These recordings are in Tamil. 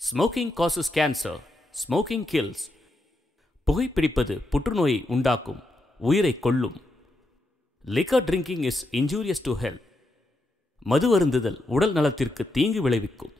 Smoking causes cancer. Smoking kills. புகைப்பிடிப்பது புற்றுநோயை உண்டாக்கும், உயிரை கொல்லும். Liquor drinking is injurious to health. மது அருந்துதல் உடல் நலத்திற்கு தீங்கு விளைவிக்கும்.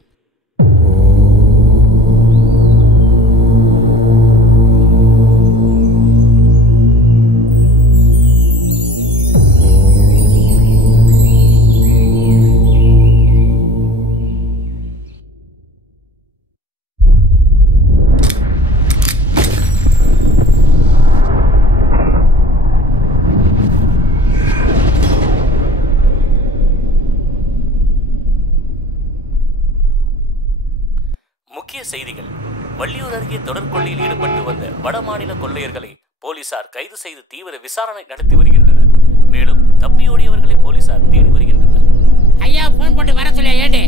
முக்கிய செய்திகள். வள்ளியூர் அருகே தொடர் கொள்ளையில் ஈடுபட்டு வந்த வடமாநில கொள்ளையர்களை போலீசார் கைது செய்து தீவிர விசாரணை நடத்தி வருகின்றனர். மேலும் தப்பியோடியவர்களை போலீசார் தேடி வருகின்றனர். ஐயா போன் போட்டு வர சொல்லியா ஏடு.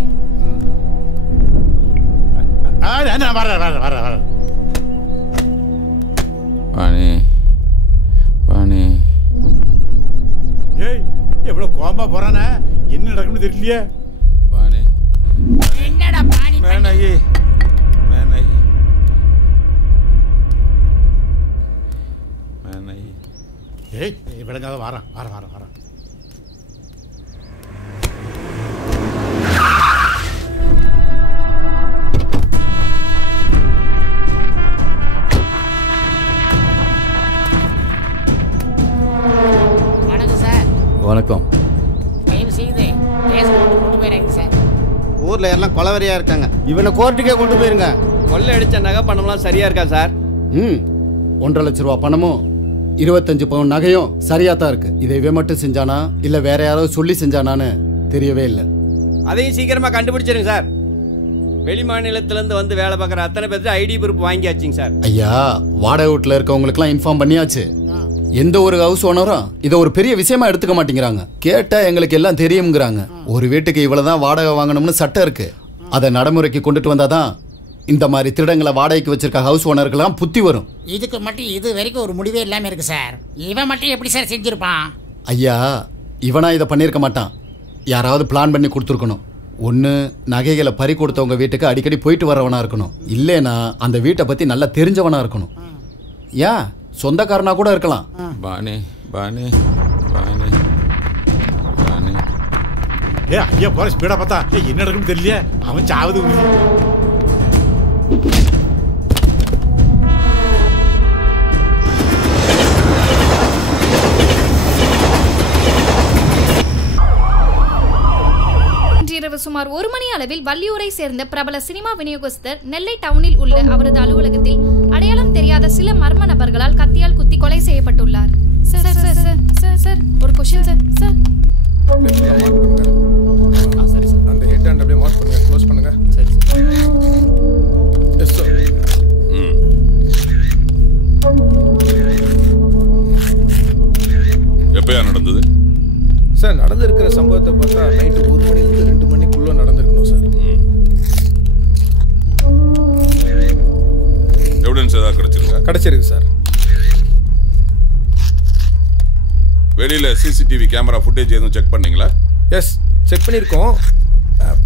ஏய் எவ்வளவு கோம்பா போறானே, என்ன நடக்கும்னு தெரியலையே. என்னடா பாணி மேனகி ஏய் விளங்காத வாரம் வாரம் வாரம் வாரம். வணக்கம் சார். வணக்கம். தயவு செய்து கேஸ் கொண்டு போயிடாங்க சார். ஊர்ல எல்லாம் கொலவரியா இருக்காங்க, இவனை கோர்ட்டுக்கே கொண்டு போயிருங்க. கொள்ளை அடிச்ச நகை பணம்லாம் சரியா இருக்கா சார்? 1.5 லட்ச ரூபா பணமும் 25 பவுன் நகையும் சரியா தான் இருக்கு. இதை இவன் மட்டும் செஞ்சானா இல்ல வேற யாராவது சொல்லி செஞ்சானான்னு தெரியவே இல்லை. அதையும் சீக்கிரமா கண்டுபிடிச்சிருங்க சார். வெளி மாநிலத்துல இருந்து வந்து வேலை பார்க்குற அத்தனை பேருக்கு ஐடி ப்ரூஃப் வாங்கியாச்சுங்க சார். ஐயா, வாடகை வீட்டுல இருக்கவங்களுக்குலாம் இன்ஃபார்ம் பண்ணியாச்சு. எந்த ஒரு ஹவுஸ் ஓனரும் இதை ஒரு பெரிய விஷயமா எடுத்துக்க மாட்டேங்கிறாங்க. கேட்டா எங்களுக்கு எல்லாம் தெரியுங்கிறாங்க. ஒரு வீட்டுக்கு இவ்வளவுதான் வாடகை வாங்கணும்னு சட்டம் இருக்கு. அதை நடைமுறைக்கு கொண்டுட்டு வந்தாதான் இந்த மாதிரி திருடங்களை வாடகைக்கு வச்சிருக்க ஹவுஸ் ஓனருக்கெல்லாம் புத்தி வரும். இதுக்கு மட்டும் இது வரைக்கும் ஒரு முடிவே இல்லாம இருக்கு சார். இவன் மட்டும் எப்படி சார் செஞ்சிருப்பான்? ஐயா, இவனா இதை பண்ணியிருக்க மாட்டான். யாராவது பிளான் பண்ணி கொடுத்துருக்கணும். ஒன்று நகைகளை பறி கொடுத்தவங்க வீட்டுக்கு அடிக்கடி போயிட்டு வரவனா இருக்கணும். இல்லைன்னா அந்த வீட்டை பற்றி நல்லா தெரிஞ்சவனா இருக்கணும். ஏன் சொந்தக்காரனா கூட இருக்கலாம். ஏ ஐயா போற ஸ்பீடா பார்த்தா என்ன நடக்கும்னு தெரியலையே. அவன் சாவது உறுதி. இரவு சுமார் 1 மணி அளவில் வள்ளியூரை சேர்ந்த பிரபல சினிமா விநியோகஸ்தர் நெல்லை டவுனில் உள்ள அவரது அலுவலகத்தில் அடையாளம் தெரியாத சில மர்ம நபர்களால் கத்தியால் குத்தி கொலை செய்யப்பட்டுள்ளார். Sir sir sir sir sir ஒரு क्वेश्चन சார். சார் சரி சார், அந்த ஹெட் ஹேண்ட் அப்படியே மார்க் பண்ணுங்க, க்ளோஸ் பண்ணுங்க. சரி சார். Yes sir. எப்பயா நடந்தது சார்? நடந்திருக்கிற சம்பவத்தை பார்த்தா நைட்டு 1 மணிலேருந்து 2 மணிக்குள்ள நடந்திருக்கணும் சார். எவிடன்ஸ் ஏதாவது கிடைச்சிருக்கா? கிடைச்சிருக்கு சார். வெளியில சிசிடிவி கேமரா ஃபுட்டேஜ் எதுவும் செக் பண்ணீங்களா? எஸ், செக் பண்ணியிருக்கோம்.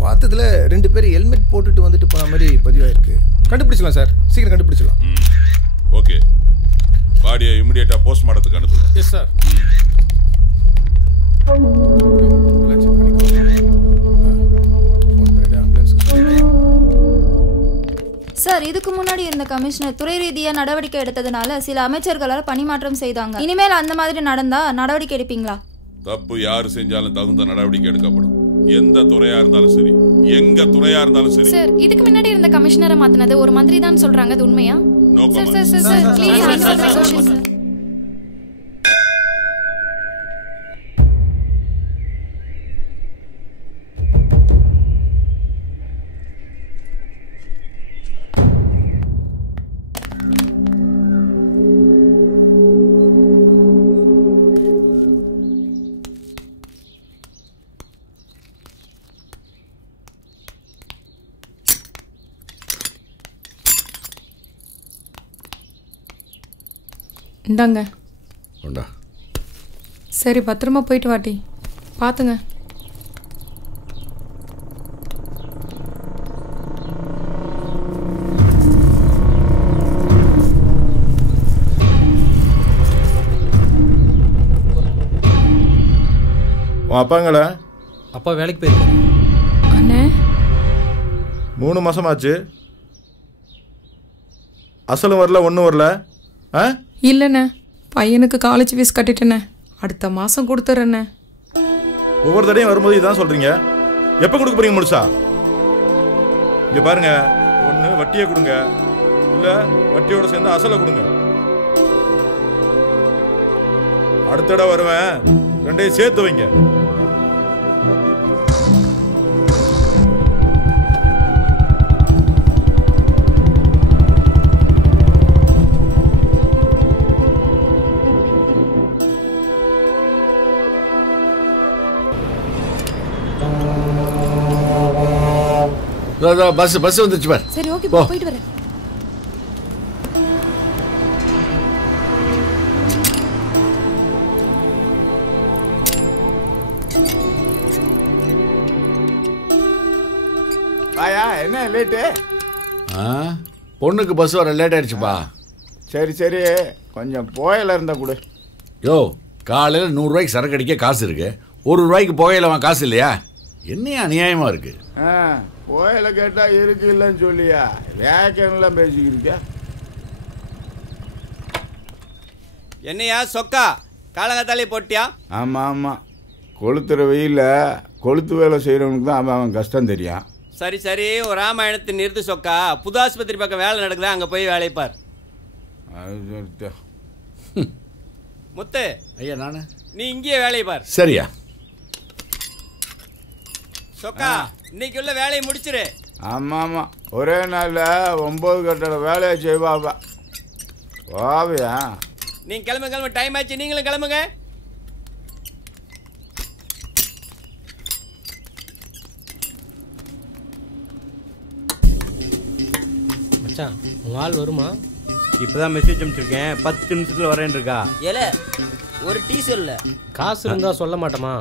பார்த்ததுல 2 பேர் ஹெல்மெட் போட்டுட்டு வந்துட்டு போன மாதிரி பதிவாயிருக்கு. கண்டுபிடிச்சலாம் சார், சீக்கிரம் கண்டுபிடிச்சலாம். ஓகே, பாடியை இமிடியேட்டா போஸ்ட்மார்ட்டத்துக்கு அனுப்புங்க. Yes sir. சார், இதுக்கு முன்னாடி இருந்த கமிஷனர் துறை ரீதியா நடவடிக்கை எடுத்ததுனால சில அமைச்சர்களால் பணிமாற்றம் செய்தாங்க. இனிமேல் அந்த மாதிரி நடந்தா நடவடிக்கை எடுப்பீங்களா? தப்பு யாரு செஞ்சாலும் தகுந்த நடவடிக்கை எடுக்கப்படும். எந்த துறையா இருந்தாலும் சரி, எங்க துறையா இருந்தாலும் சரி. சார், இதுக்கு முன்னாடி இருந்த கமிஷனரை மாத்தினது ஒரு மந்திரி தான் சொல்றாங்க, அது உண்மையா? Sir sir sir sir please answer the question sir. இந்தாங்க. உண்டா? சரி, பத்திரமா போயிட்டு வாட்டி. பார்த்துங்க. உன் அப்பாங்களா? அப்பா வேலைக்கு போயிருக்காரு. அண்ணே 3 மாசமாச்சு. அசலும் வரல, ஒன்றும் வரல. ஆ இல்லைண்ணே, பையனுக்கு காலேஜ் ஃபீஸ் கட்டிட்டேண்ணே. அடுத்த மாதம் கொடுத்துட்றேண்ணே. ஒவ்வொரு தடையும் வரும்போது இதான் சொல்றீங்க. எப்போ கொடுக்க போறீங்க முழுசா? இங்க பாருங்க, ஒன்று வட்டியை கொடுங்க, இல்லை வட்டியோட சேர்ந்து அசலை கொடுங்க. அடுத்த தடவை வருவேன், ரெண்டையும் சேர்த்து வைங்க. பஸ் வந்துருச்சு பார். சரி ஓகே போயிட்டு வரேன். ஆயா என்ன லேட்டு? பொண்ணுக்கு பஸ் வர லேட் ஆயிடுச்சுப்பா. சரி சரி, கொஞ்சம் புகையில இருந்தா கொடு. யோ, காலையில் 100 ரூபாய்க்கு சரக்கு அடிக்க காசு இருக்கு, 1 ரூபாய்க்கு புகையில வாங்க காசு இல்லையா? என்னையா அநியாயமா இருக்கு? புகையில கேட்டா இருக்கு இல்லைன்னு சொல்லியா வேக்கன்லாம் பேசிக்கிருக்க. என்னையா சொக்கா காலங்காத்தாலே போட்டியா? ஆமா ஆமா, கொளுத்துற வெயில கொளுத்து வேலை செய்யறவனுக்கு தான் அவன் கஷ்டம் தெரியும். சரி சரி, ஒரு ராமாயணத்தை நிறுத்து சொக்கா. புது ஆஸ்பத்திரி பக்கம் வேலை நடக்குதா, அங்கே போய் வேலையை பார். முத்து ஐயா, நானு நீ இங்கேயே வேலையை பார். சரியா சொக்கா, இன்னைக்கு உள்ள வேலையை முடிச்சிரு. ஆமா ஆமா, ஒரே நாள்ல 9 கட்டட வேலையை செய்வாப்பா. வாவியா? நீங்க கிளம்பு, டைம் ஆச்சு, நீங்களும் கிளம்புங்க. மச்சான், உங்க ஆள் வருமா? இப்பதான் மெசேஜ் அனுப்பிச்சிருக்கேன், 10 நிமிஷத்துல வரேன்னு இருக்கா. ஏல ஒரு டீ சொல்ல. காசு இருந்தா சொல்ல மாட்டோமா?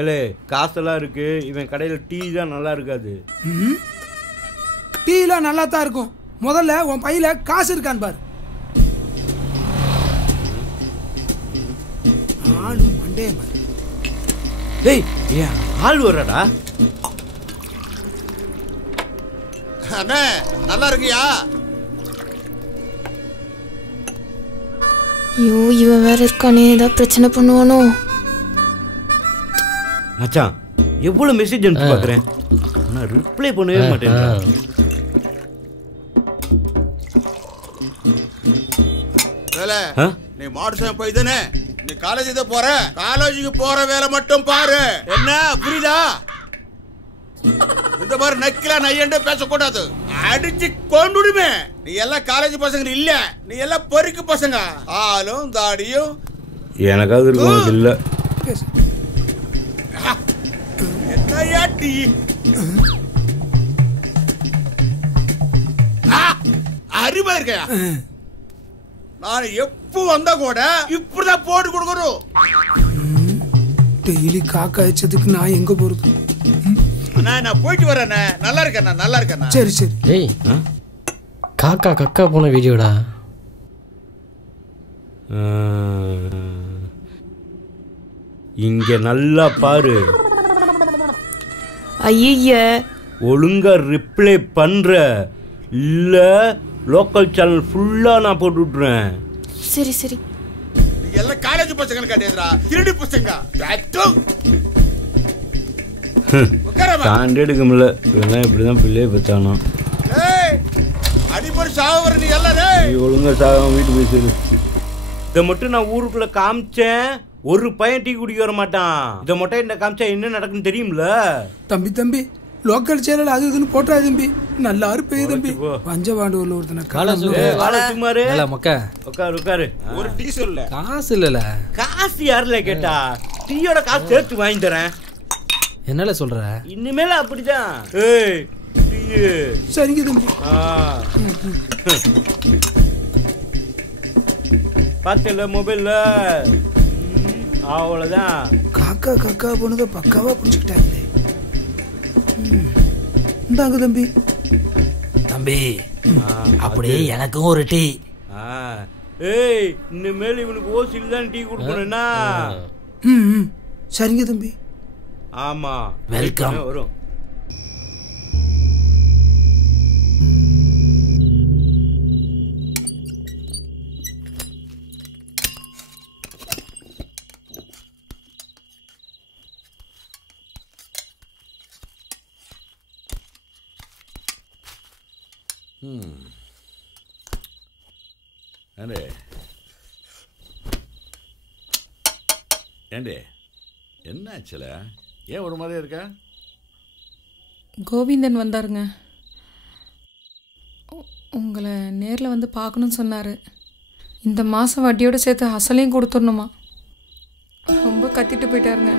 ஏலே, காசெல்லாம் இருக்கு, இவன் கடையில் டீ தான் நல்லா இருக்காது. டீலாம் நல்லா தான் இருக்கும். முதல்ல உன் பையில காசு இருக்கான்னு பாரு. ஆளு மண்டே பாரு. டேய், ஏன் ஆள் வரடா? அண்ணே நல்லா இருக்கியா? ஐயோ, இவன் வேற இருக்கானே, ஏதாவது பிரச்சனை பண்ணுவானோ? மச்சான், எவ்வளவு மெசேஜ் அனுப்பி பாக்குறேன், நான் ரிப்ளை பண்ணவே மாட்டேன். நீ மாடு போய் தானே நீ காலேஜ் போற, காலேஜுக்கு போற வேலை மட்டும் பாரு. என்ன புரியுதா? இந்த மாதிரி நக்கிலா நையண்டே பேசக்கூடாது, அடிச்சு கொண்டுடுமே. நீ எல்லாம் காலேஜ் பசங்க இல்ல, நீ எல்லாம் பொறுக்கு பசங்க. ஆளும் தாடியும் எனக்காவது இருக்கும் இல்ல. என்னையா டீ? அறிவா இருக்கையா? நான் எப்போ வந்தா கூட இப்படிதான் போட்டு கொடுக்கணும். டெய்லி காக்கா அடிச்சதுக்கு நான் எங்க போறது? நான் போயிட்டு வரேன். நல்லா இருக்கேன், நல்லா இருக்கேன். சரி சரி. டேய், காக்கா கக்கா போன வீடியோடா. இங்க நல்லா பாரு. ஐய, ஒழுங்கா ரிப்ளை பண்ற இல்ல லோக்கல் சேனல் ஃபுல்லா நான் போட்டு விட்டுறேன். சரி சரி. நீ எல்லாம் காலேஜ் பசங்க கிடையாதுடா, திருடி பசங்க. ஸ்டாண்டர்டுக்கு முடியல, இவெல்லாம் இப்படிதான் பிள்ளைய பெற்றானோ. அடிப்படை சாவர நீ எல்லாம் ஒழுங்கா சாக வீட்டு போய் சேரு. இதை மட்டும் நான் ஊருக்குள்ள காமிச்சேன், ஒரு பையன் டீ குடிக்க வர மாட்டான். இதை மட்டும் என்ன காமிச்சா என்ன நடக்குன்னு தெரியும்ல. தம்பி லோக்கல் சேனல் அது இதுன்னு போட்டா தம்பி, நல்லா இருப்பே தம்பி. பஞ்சபாண்டூர்ல ஒருத்தன உட்காரு. ஒரு டீ சொல்ல. காசு இல்லல. காசு யாருல கேட்டா? டீயோட காசு சேர்த்து வாங்கி தரேன். என்னல சொல்ற? இனிமேல அப்படிதான். சரிங்க தம்பி. பார்த்தல மொபைல்ல அவ்வளவுதான். காக்கா போனதை பக்காவா புரிஞ்சுக்கிட்டாங்களே. இந்தாங்க தம்பி. அப்படியே எனக்கும் ஒரு டீ. ஏய், இனிமேல் இவனுக்கு ஓசில் தான் டீ கொடுக்கணும்னா சரிங்க தம்பி. ஆமா வெல்கம். வரும். ஏண்டே என்ன ஆச்சுல? ஏன் ஒரு மாதிரி இருக்க? கோவிந்தன் வந்தாருங்க. உங்களை நேரில் வந்து பார்க்கணும்னு சொன்னார். இந்த மாதம் வட்டியோடு சேர்த்து அசலையும் கொடுத்துடணுமா? ரொம்ப கத்திட்டு போயிட்டாருங்க.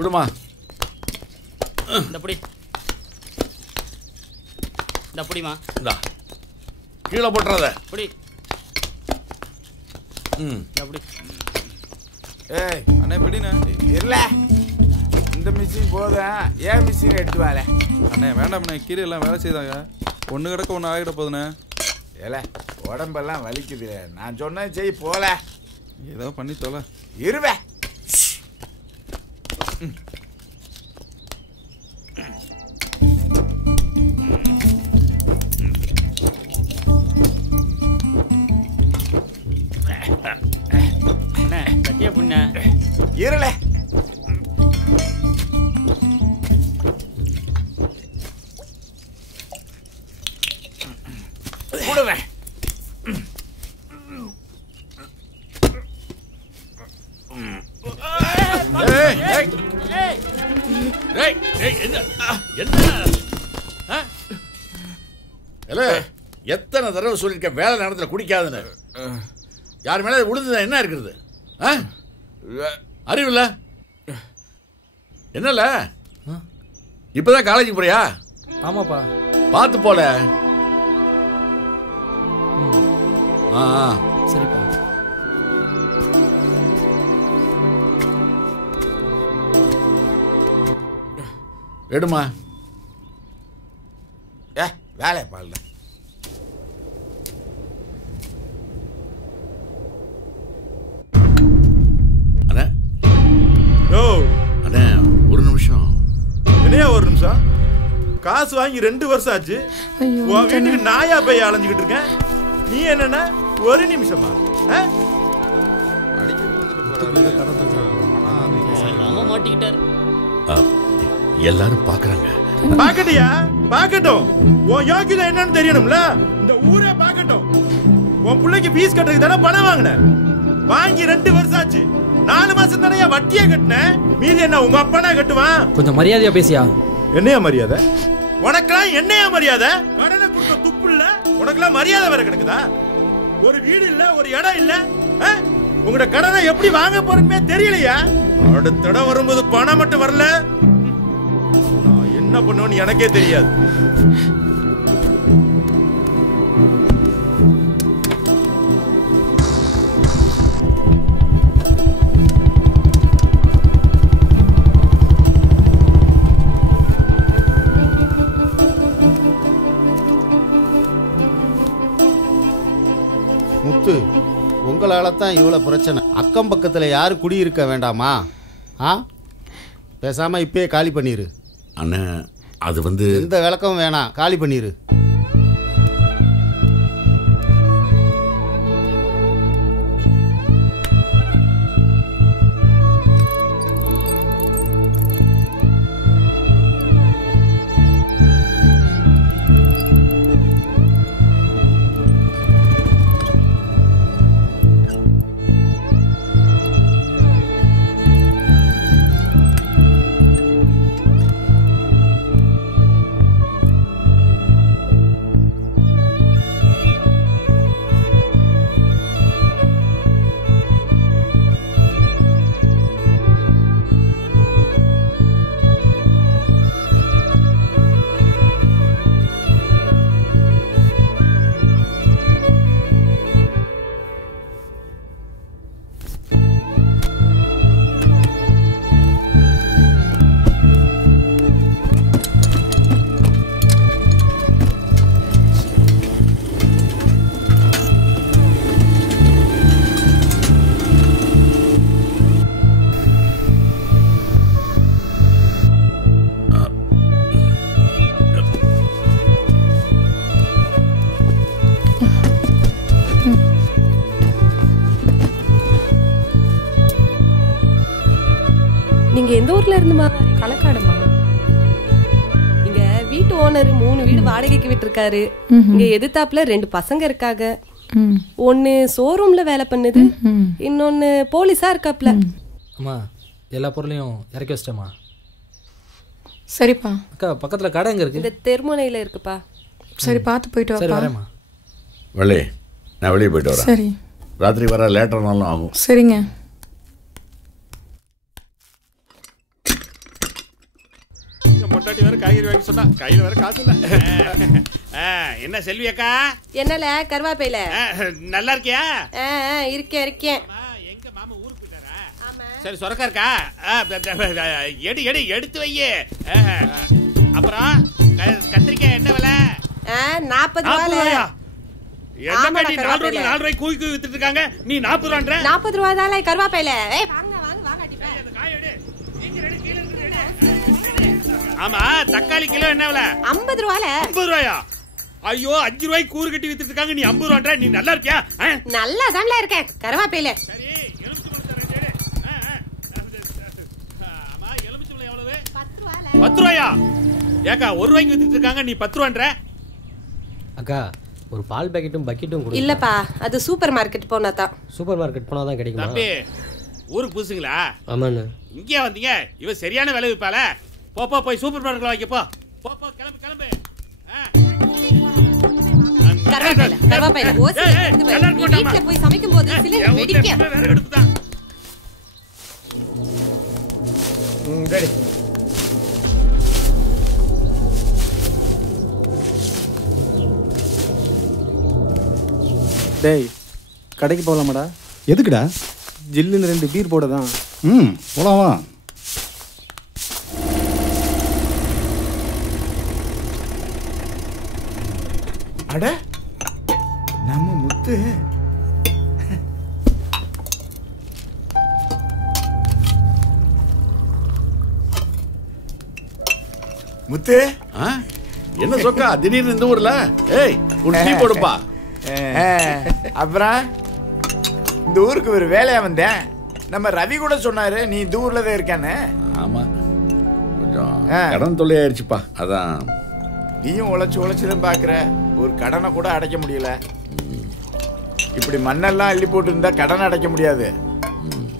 விடுமா இந்த புடி. இந்த புடிமா. இந்தா கீழே போட்டுறத புடி. இந்த புடி. ஏய் அண்ணே படிண்ணே. இல்ல இந்த மிஷின் போதும், ஏன் மிஷின் எடுத்து வாழ? அண்ணே வேண்டாம்ண்ணே, கீழே எல்லாம் வேலை செய்தாங்க. ஒன்று கிடக்க ஒன்று ஆகிட போதுண்ணே. ஏல உடம்பெல்லாம் வலிக்குது. நான் சொன்னேன் செய் போல. ஏதோ பண்ணி தொலை. இருவே. கட்டிய புண்ண இருல. கூடுவேன். எத்தனை தடவை சொல்லிருக்க வேலை நேரத்தில் குடிக்காதுன்னு? யார் மேலே விழுந்தது என்ன இருக்கிறது? அறிவில்ல என்னல? இப்பதான் காலேஜ் போறியா? ஆமாப்பா. பார்த்து போல. சரிப்பா. எடுமா. வேலை பாருல. அண்ணா யோ அண்ணா ஒரு நிமிஷம். என்னையா ஒரு நிமிஷம்? காசு வாங்கி 2 வருஷம் ஆச்சு. உன் வீட்டுக்கு நாயா போய் அலைஞ்சுக்கிட்டு இருக்கேன். நீ என்னன்னா ஒரு நிமிஷமா? எல்லாரும் பாக்குறாங்க. பாக்கட்டியா? பாக்கட்டும். உன் யோகிதை என்னன்னு தெரியணும்ல. இந்த ஊரே பாக்கட்டும். உன் பிள்ளைக்கு ஃபீஸ் கட்டுறதுக்கு தானே பணம் வாங்கின. வாங்கி 2 வருஷம் ஆச்சு. 4 மாசம் தானே வட்டியே கட்டினேன். மீதி என்ன உங்க அப்பனா கட்டுவான்? கொஞ்சம் மரியாதையா பேசியா. என்னையா மரியாதை? உனக்கெல்லாம் என்னையா மரியாதை? கடனை கொடுத்த துப்பு இல்ல, உனக்கெல்லாம் மரியாதை வேற கிடக்குதா? ஒரு வீடு இல்ல, ஒரு இடம் இல்ல. உங்களோட கடனை எப்படி வாங்க போறேன்னு தெரியலையா? அடுத்த இடம் வரும்போது பணம் மட்டும் வரல, நான் என்ன பண்ணுவேன்னு எனக்கே தெரியாது. முத்து, உங்களால தான் இவ்வளோ பிரச்சனை. அக்கம் பக்கத்தில் யாரும் குடியிருக்க வேண்டாமா? பேசாமல் இப்பயே காலி பண்ணிடு. அண்ணா அது வந்து எந்த விளக்கமும் வேணாம், காலி பண்ணிடு. நீங்க எந்த ஊர்ல இருந்துமா? களக்காடுமா. இங்க வீட்டு ஓனர் 3 வீடு வாடகைக்கு விட்டுருக்காரு. இங்க எதிர்த்தாப்புல 2 பசங்க இருக்காங்க. ஒன்னு ஷோரூம்ல வேலை பண்ணுது, இன்னொன்னு போலீஸா இருக்காப்ல. அம்மா எல்லா பொருளையும் இறக்கி வச்சிட்டேம்மா. சரிப்பா. அக்கா பக்கத்துல கடை எங்க இருக்கு? இந்த தெருமுனையில இருக்குப்பா. சரி பார்த்து போயிட்டு வாப்பா. சரி வரேம்மா. வள்ளி நான் வெளியே போயிட்டு வரேன். சரி. ராத்திரி வர லேட்டர்னாலும் ஆகும். சரிங்க. பொட்டாட்டி வேற காய்கறி வாங்கி சொன்னா கையில வேற காசு இல்ல. என்ன செல்வி அக்கா? என்னல கருவாப்பையில நல்லா இருக்கியா? இருக்கேன். எங்க மாமா ஊருக்கு போயிட்டாரா? சரி சொரக்கா இருக்கா? எடி எடுத்து வையே. அப்புறம் கத்திரிக்காய் என்ன விலை? 40 ரூபாயா? என்ன பேட்டி 4 ரூபாய் கூய் வித்துட்டு இருக்காங்க, நீ 40 ரூபான்ற? 40 ரூபாய் தான் கருவாப்பையில. ஆமா தக்காளி கிலோ என்ன விலை? 50 ரூபால. 50 ரூபாயா? ஐயோ 5 ரூபாய்க்கு கூறு கட்டி வித்துட்டு இருக்காங்க, நீ 50 ரூபான்ற? நீ நல்லா இருக்கியா? நல்லா தான்ல இருக்கேன் கருவாப்பையில. சரி எலுமிச்சை பழம் தரேன். ஆமா எலுமிச்சை பழம் எவ்வளவு? 10 ரூபால. 10 ரூபாயா? ஏக்கா 1 ரூபாய்க்கு வித்துட்டு இருக்காங்க, நீ 10 ரூபான்ற? அக்கா ஒரு பால் பாக்கெட்டும் பக்கெட்டும் கொடு. இல்லப்பா அது சூப்பர் மார்க்கெட் போனா தான். சூப்பர் மார்க்கெட் போனா தான் கிடைக்குமா? தம்பி ஊருக்கு புதுசுங்களா? ஆமாண்ணே. இங்கே வந்தீங்க, இவ சரியான விலை விற்பால. போய் சூப்பர் மார்க்கெட்ல வாங்கி போ. கிளம்பு. கருவாப்பையில ஓசி வீட்ல போய் சமைக்கும் போது சில வெடிக்க. ரெடி. டேய் கடைக்கு போகலாமாடா? எதுக்குடா? ஜில்லுன்னு 2 பீர் போட தான். போலாமா? அட நம்ம முத்து முத்து என்ன சொக்கா திடீர்னு இந்த ஊர்ல? ஏய் ஒரு டீ போடுப்பா. அப்புறம் இந்த ஊருக்கு ஒரு வேலையா வந்தேன். நம்ம ரவி கூட சொன்னாரு நீ இந்த ஊர்ல தான் இருக்கானே. ஆமா கொஞ்சம் கடன் தொல்லை ஆயிடுச்சுப்பா, அதான். நீயும் உழைச்சுதான் பாக்குற, ஒரு கடனை கூட அடைக்க முடியல. இப்படி மண்ணெல்லாம் அள்ளி போட்டு இருந்தா கடன் அடைக்க முடியாது.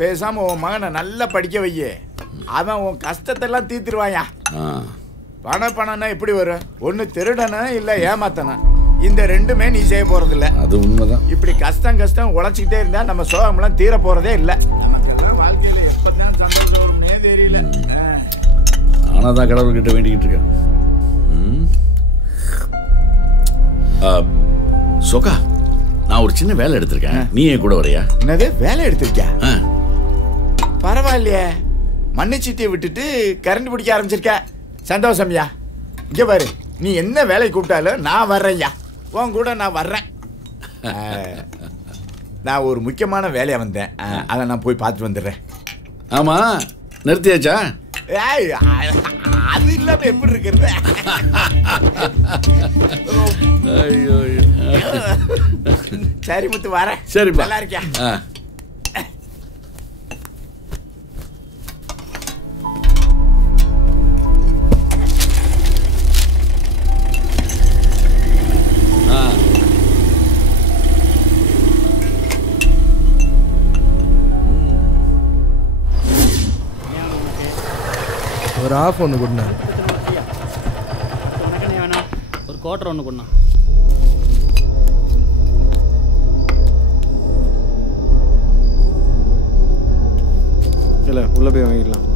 பேசாம உன் மகனை நல்லா படிக்க வையே, அவன் உன் கஷ்டத்தெல்லாம் தீர்த்துருவாயா. பணம்னா எப்படி வரும்? ஒண்ணு திருடனும் இல்ல ஏமாத்தனும். இந்த 2மே நீ செய்ய போறது இல்ல. அது உண்மைதான். இப்படி கஷ்டம் உழைச்சிக்கிட்டே இருந்தா நம்ம சோகம்லாம் தீர போறதே இல்ல. நமக்கெல்லாம் வாழ்க்கையில எப்பதான் சந்தோஷம் வரும்னே தெரியல. ஆனாதான் கடவுள்கிட்ட வேண்டிக்கிட்டு இருக்கேன். சொக்கா நான் ஒரு சின்ன வேலை எடுத்திருக்கேன், நீ என் கூட வரையா? என்னது வேலை எடுத்திருக்கியா? பரவாயில்லையே, மண்ணுச்சீட்டியை விட்டுட்டு கரண்ட் பிடிக்க ஆரம்பிச்சிருக்க. சந்தோஷம்யா. இங்க பாரு, நீ என்ன வேலை கூப்பிட்டாலும் நான் வர்றேன்யா, உன் கூட நான் வர்றேன். நான் ஒரு முக்கியமான வேலையா வந்தேன், அதை நான் போய் பார்த்துட்டு வந்துடுறேன். ஆமா நிறுத்தியாச்சா? அது இல்லாம எப்படி இருக்கிறது? சரி முத்து வரேன். சரி நல்லா இருக்கியா? ஒரு ஆஃப் ஒன்று கொடுண்ணா. வேணாம், ஒரு குவார்டர் ஒன்று கொடுண்ணா. இல்லை உள்ளே போய் வாங்கிடலாம்.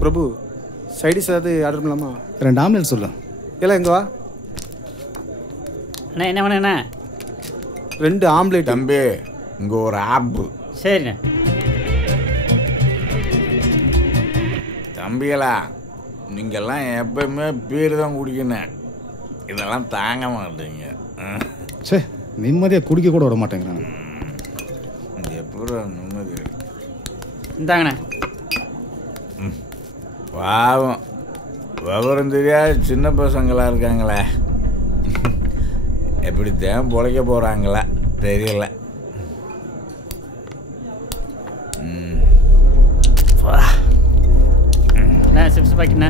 பிரபு சைடிஸ் ஏதாவது ஆர்டர் பண்ணலாமா? 2 ஆம்லெட் சொல்லு. இல்லை எங்க வா. அண்ணா என்ன வேணா? 2 ஆம்லெட். தம்பி இங்கே ஒரு ஆப்பு. சரிண்ணே. தம்பிகளா நீங்கள்லாம் எப்பவுமே பீர் தான் குடிக்கணும், இதெல்லாம் தாங்க மாட்டீங்க. சே நிம்மதியாக குடிக்க கூட விட மாட்டேங்கிறாங்க. எப்படி நிம்மதி? இந்தாங்கண்ணே. பாவம் விவரம் தெரியாத சின்ன பசங்களா இருக்காங்களே, எப்படித்தான் பொழைக்க போகிறாங்களா தெரியல. சிப்ஸ் பாக்கெட்ண்ணா.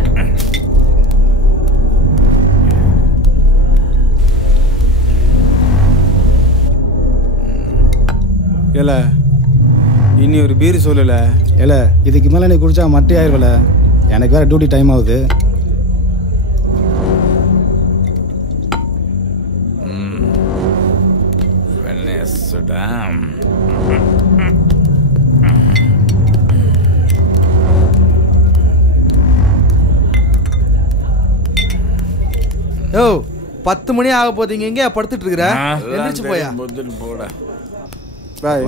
ஏல இனி ஒரு பீர் சொல்லல. ஏல இதுக்கு மேலே நீ குடிச்சா மட்டே ஆயிடுவல. எனக்கு வேறு டியூட்டி டைம் ஆகுது. யோ 10 மணி ஆக போதீங்க, எங்கே படுத்துட்டு இருக்கிற? எந்திரிச்சு போயா. போட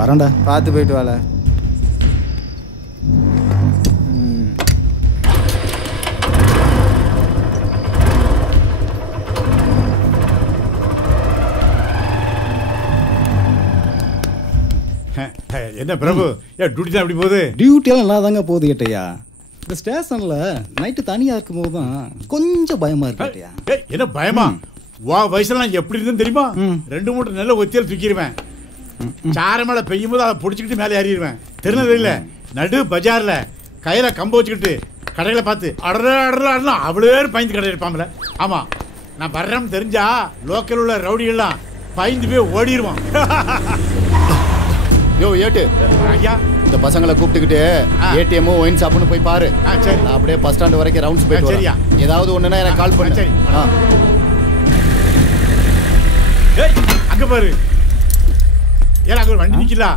வரேன்டா, பார்த்து போயிட்டு வாழ. என்ன பிரபு, ஏன் டியூட்டி தான் அப்படி போகுது? டியூட்டியெல்லாம் நல்லா தாங்க போகுது கேட்டையா. இந்த ஸ்டேஷனில் நைட்டு தனியாக இருக்கும் போது தான் கொஞ்சம் பயமாக இருக்கு கேட்டையா. என்ன பயமா? வா வயசுலாம் எப்படி இருந்துன்னு தெரியுமா? 2 மூட்டை நல்ல ஒத்தியால் தூக்கிடுவேன். சார மேலே பெய்யும் போது அதை பிடிச்சிக்கிட்டு மேலே ஏறிடுவேன். திருநெல்வேலியில நடு பஜாரில் கையில் கம்பு வச்சுக்கிட்டு கடைகளை பார்த்து அடலாம் அவ்வளோ பயந்து கடை இருப்பாங்களே. ஆமாம், நான் வர்றேன்னு தெரிஞ்சா லோக்கல் உள்ள ரவுடிகள்லாம் பயந்து போய் ஓடிடுவான். யோ ஏட்டு ஐயா, இந்த பசங்களை கூப்பிட்டுக்கிட்டு ஏடிஎம் ஒயின் ஷாப்னு போய் பாரு. சரி, நான் அப்படியே பஸ் ஸ்டாண்ட் வரைக்கும் ரவுண்ட்ஸ் போயிட்டு சரியா? வரேன். ஏதாவது ஒண்ணுனா எனக்கு கால் பண்ணு. சரி. அங்க பாரு, ஏன் அங்க ஒரு வண்டி நிக்கல?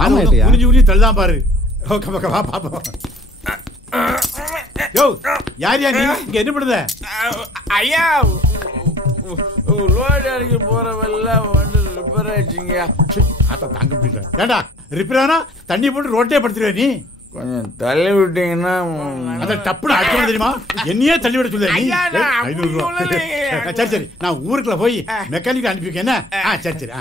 குனிஞ்சு குனிஞ்சு தள்ளுதான் பாரு. வா பாப்போம். யோ யார் நீ இங்க என்ன பண்ணுத? ஐயா லோடு அடிக்க போறவெல்லாம் வந்து ரிப்பேர் ஆயிடுச்சுங்க. ஆட்டா தாங்க முடியல. ஏண்டா ரிப்பேர் ஆனா தண்ணி போட்டு ரோட்டே படுத்துருவே. நீ கொஞ்சம் தள்ளி விட்டீங்கன்னா அத டப்புன்னு அடிக்கணும் தெரியுமா? என்னையே தள்ளி விட சொல்ல நீ. 500 ரூபா. சரி சரி, நான் ஊருக்குள்ள போய் மெக்கானிக் அனுப்பிக்க. என்ன? சரி சரி.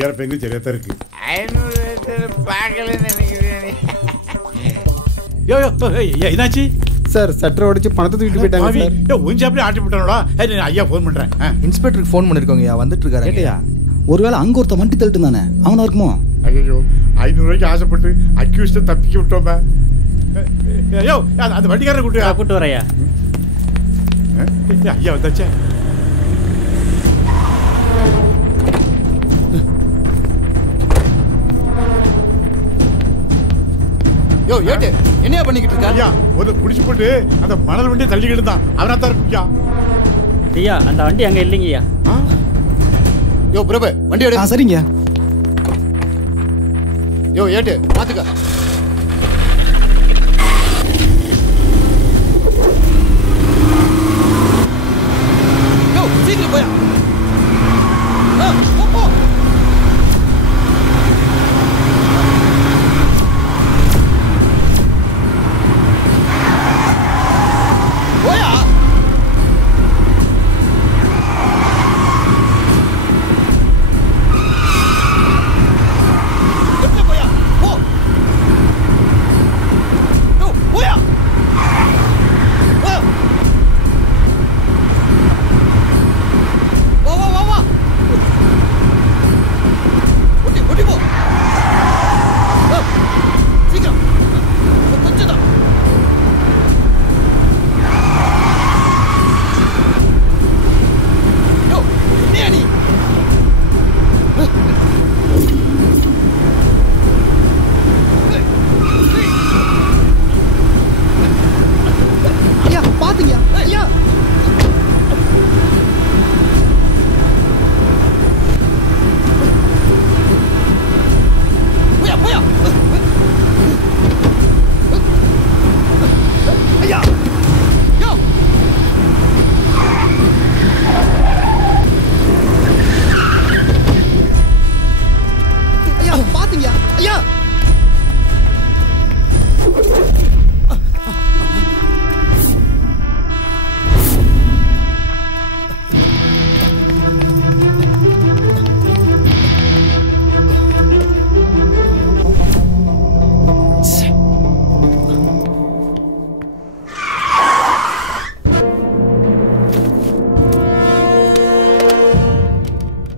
வேற பெங்கு சரியா தான் இருக்கு. 500 பார்க்கலன்னு நினைக்கிறேன். யோ என்னாச்சு சார்? சட்டரை உடைச்சு பணத்தை தூக்கிட்டு போயிட்டாங்க சார். கொஞ்சம் அப்படியே ஆட்டி விட்டானோடா. ஐயா ஃபோன் பண்றேன். இன்ஸ்பெக்டருக்கு ஃபோன் பண்ணிருக்கோங்க, வந்துட்டு இருக்காரு. கேட்டையா, ஒருவேளை அங்க ஒருத்த வண்டி தள்ளிட்டு தானே அவனா இருக்குமோ? ஐயோ 500 ரூபாய்க்கு ஆசைப்பட்டு அக்யூஸ்ட தப்பிக்க விட்டோம். ஐயோ அந்த வண்டிக்காரரை கூட்டு வரையா. ஐயா வந்தாச்சே. யோ ஏட்டு என்னையா பண்ணிக்கிட்டு இருக்க? ஐயா ஒரு குடிச்சு போட்டு அந்த மணல் வண்டியை தள்ளிக்கிட்டு தான். அவனா தான் இருப்பியா? ஐயா அந்த வண்டி அங்க இல்லைங்கய்யா. யோ பிரபு வண்டி எடு. சரிங்க. யோ ஏட்டு பாத்துக்க. யோ சீக்கிரம் போயா. போ போயா. போயா போ.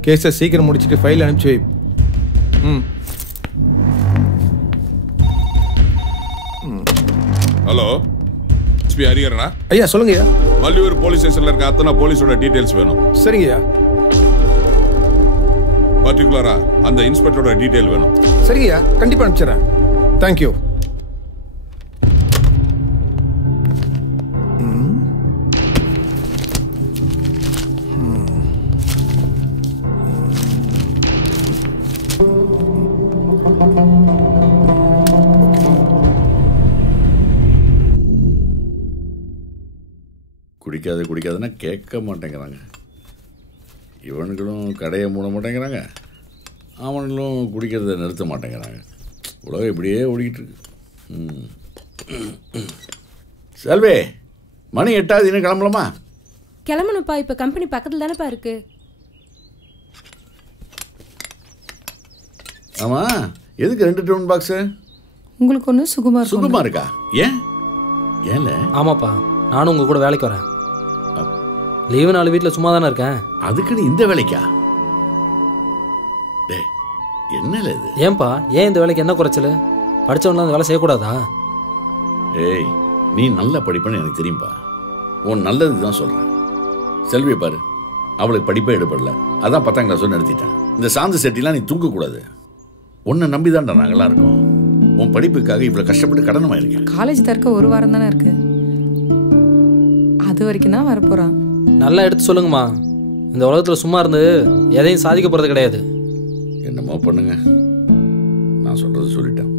கேஸை சீக்கிரம் முடிச்சுட்டு ஃபைல் அனுப்பிச்சு வை. ம். ஹலோ எஸ்பி ஹரிஹரனா? ஐயா சொல்லுங்கய்யா. வள்ளியூர் போலீஸ் ஸ்டேஷன்ல இருக்க அத்தனை போலீஸோட டீடைல்ஸ் வேணும். சரிங்கய்யா. பர்டிகுலரா அந்த இன்ஸ்பெக்டரோட டீடைல் வேணும். சரிங்கய்யா, கண்டிப்பா அனுப்பிச்சிடறேன். தேங்க்யூ. குடிக்காதுன்னா கேட்க மாட்டேங்கிறாங்க. இவனுங்களும் கடையை மூட மாட்டேங்கிறாங்க, அவனுங்களும் குடிக்கிறத நிறுத்த மாட்டேங்கிறாங்க. உலகம் இப்படியே ஓடிக்கிட்டு இருக்கு. செல்வி, மணி 8 இன்னும் கிளம்பலாமா? கிளம்பணும்ப்பா. இப்போ கம்பெனி பக்கத்தில் தானேப்பா இருக்கு. ஆமாம், எதுக்கு 2 டவுன் பாக்ஸு? உங்களுக்கு ஒன்று சுகுமார் சுகுமார் இருக்கா? ஏன்ல? ஆமாப்பா, நானும் உங்கள் கூட வேலைக்கு வரேன். லீவு நாள் வீட்டில் சும்மா தானே இருக்கேன். அதுக்குன்னு இந்த வேலைக்கா? என்னல இது? ஏன்பா, ஏன் இந்த வேலைக்கு என்ன குறைச்சல்? படித்தவங்களாம் அந்த வேலை செய்யக்கூடாதா? ஏய், நீ நல்லா படிப்பேன்னு எனக்கு தெரியும்பா. உன் நல்லதுக்கு தான் சொல்கிறேன். செல்வியை பாரு, அவளுக்கு படிப்பே எடுப்படல, அதான் 10ஆம் கிளாஸ் நிறுத்திட்டேன். இந்த சாந்து செட்டிலாம் நீ தூக்கக்கூடாது. உன்னை நம்பி தான்டா நாங்களாம் இருக்கோம். உன் படிப்புக்காக இவ்வளோ கஷ்டப்பட்டு கடனமாக இருக்கேன். காலேஜ் தற்க 1 வாரம் தானே இருக்கு, அது வரைக்கும் தான் வரப்போறான். நல்லா எடுத்து சொல்லுங்கம்மா. இந்த உலகத்தில் சும்மா இருந்து எதையும் சாதிக்க போகிறது கிடையாது. என்னமோ பண்ணுங்க, நான் சொல்றது சொல்லிட்டேன்.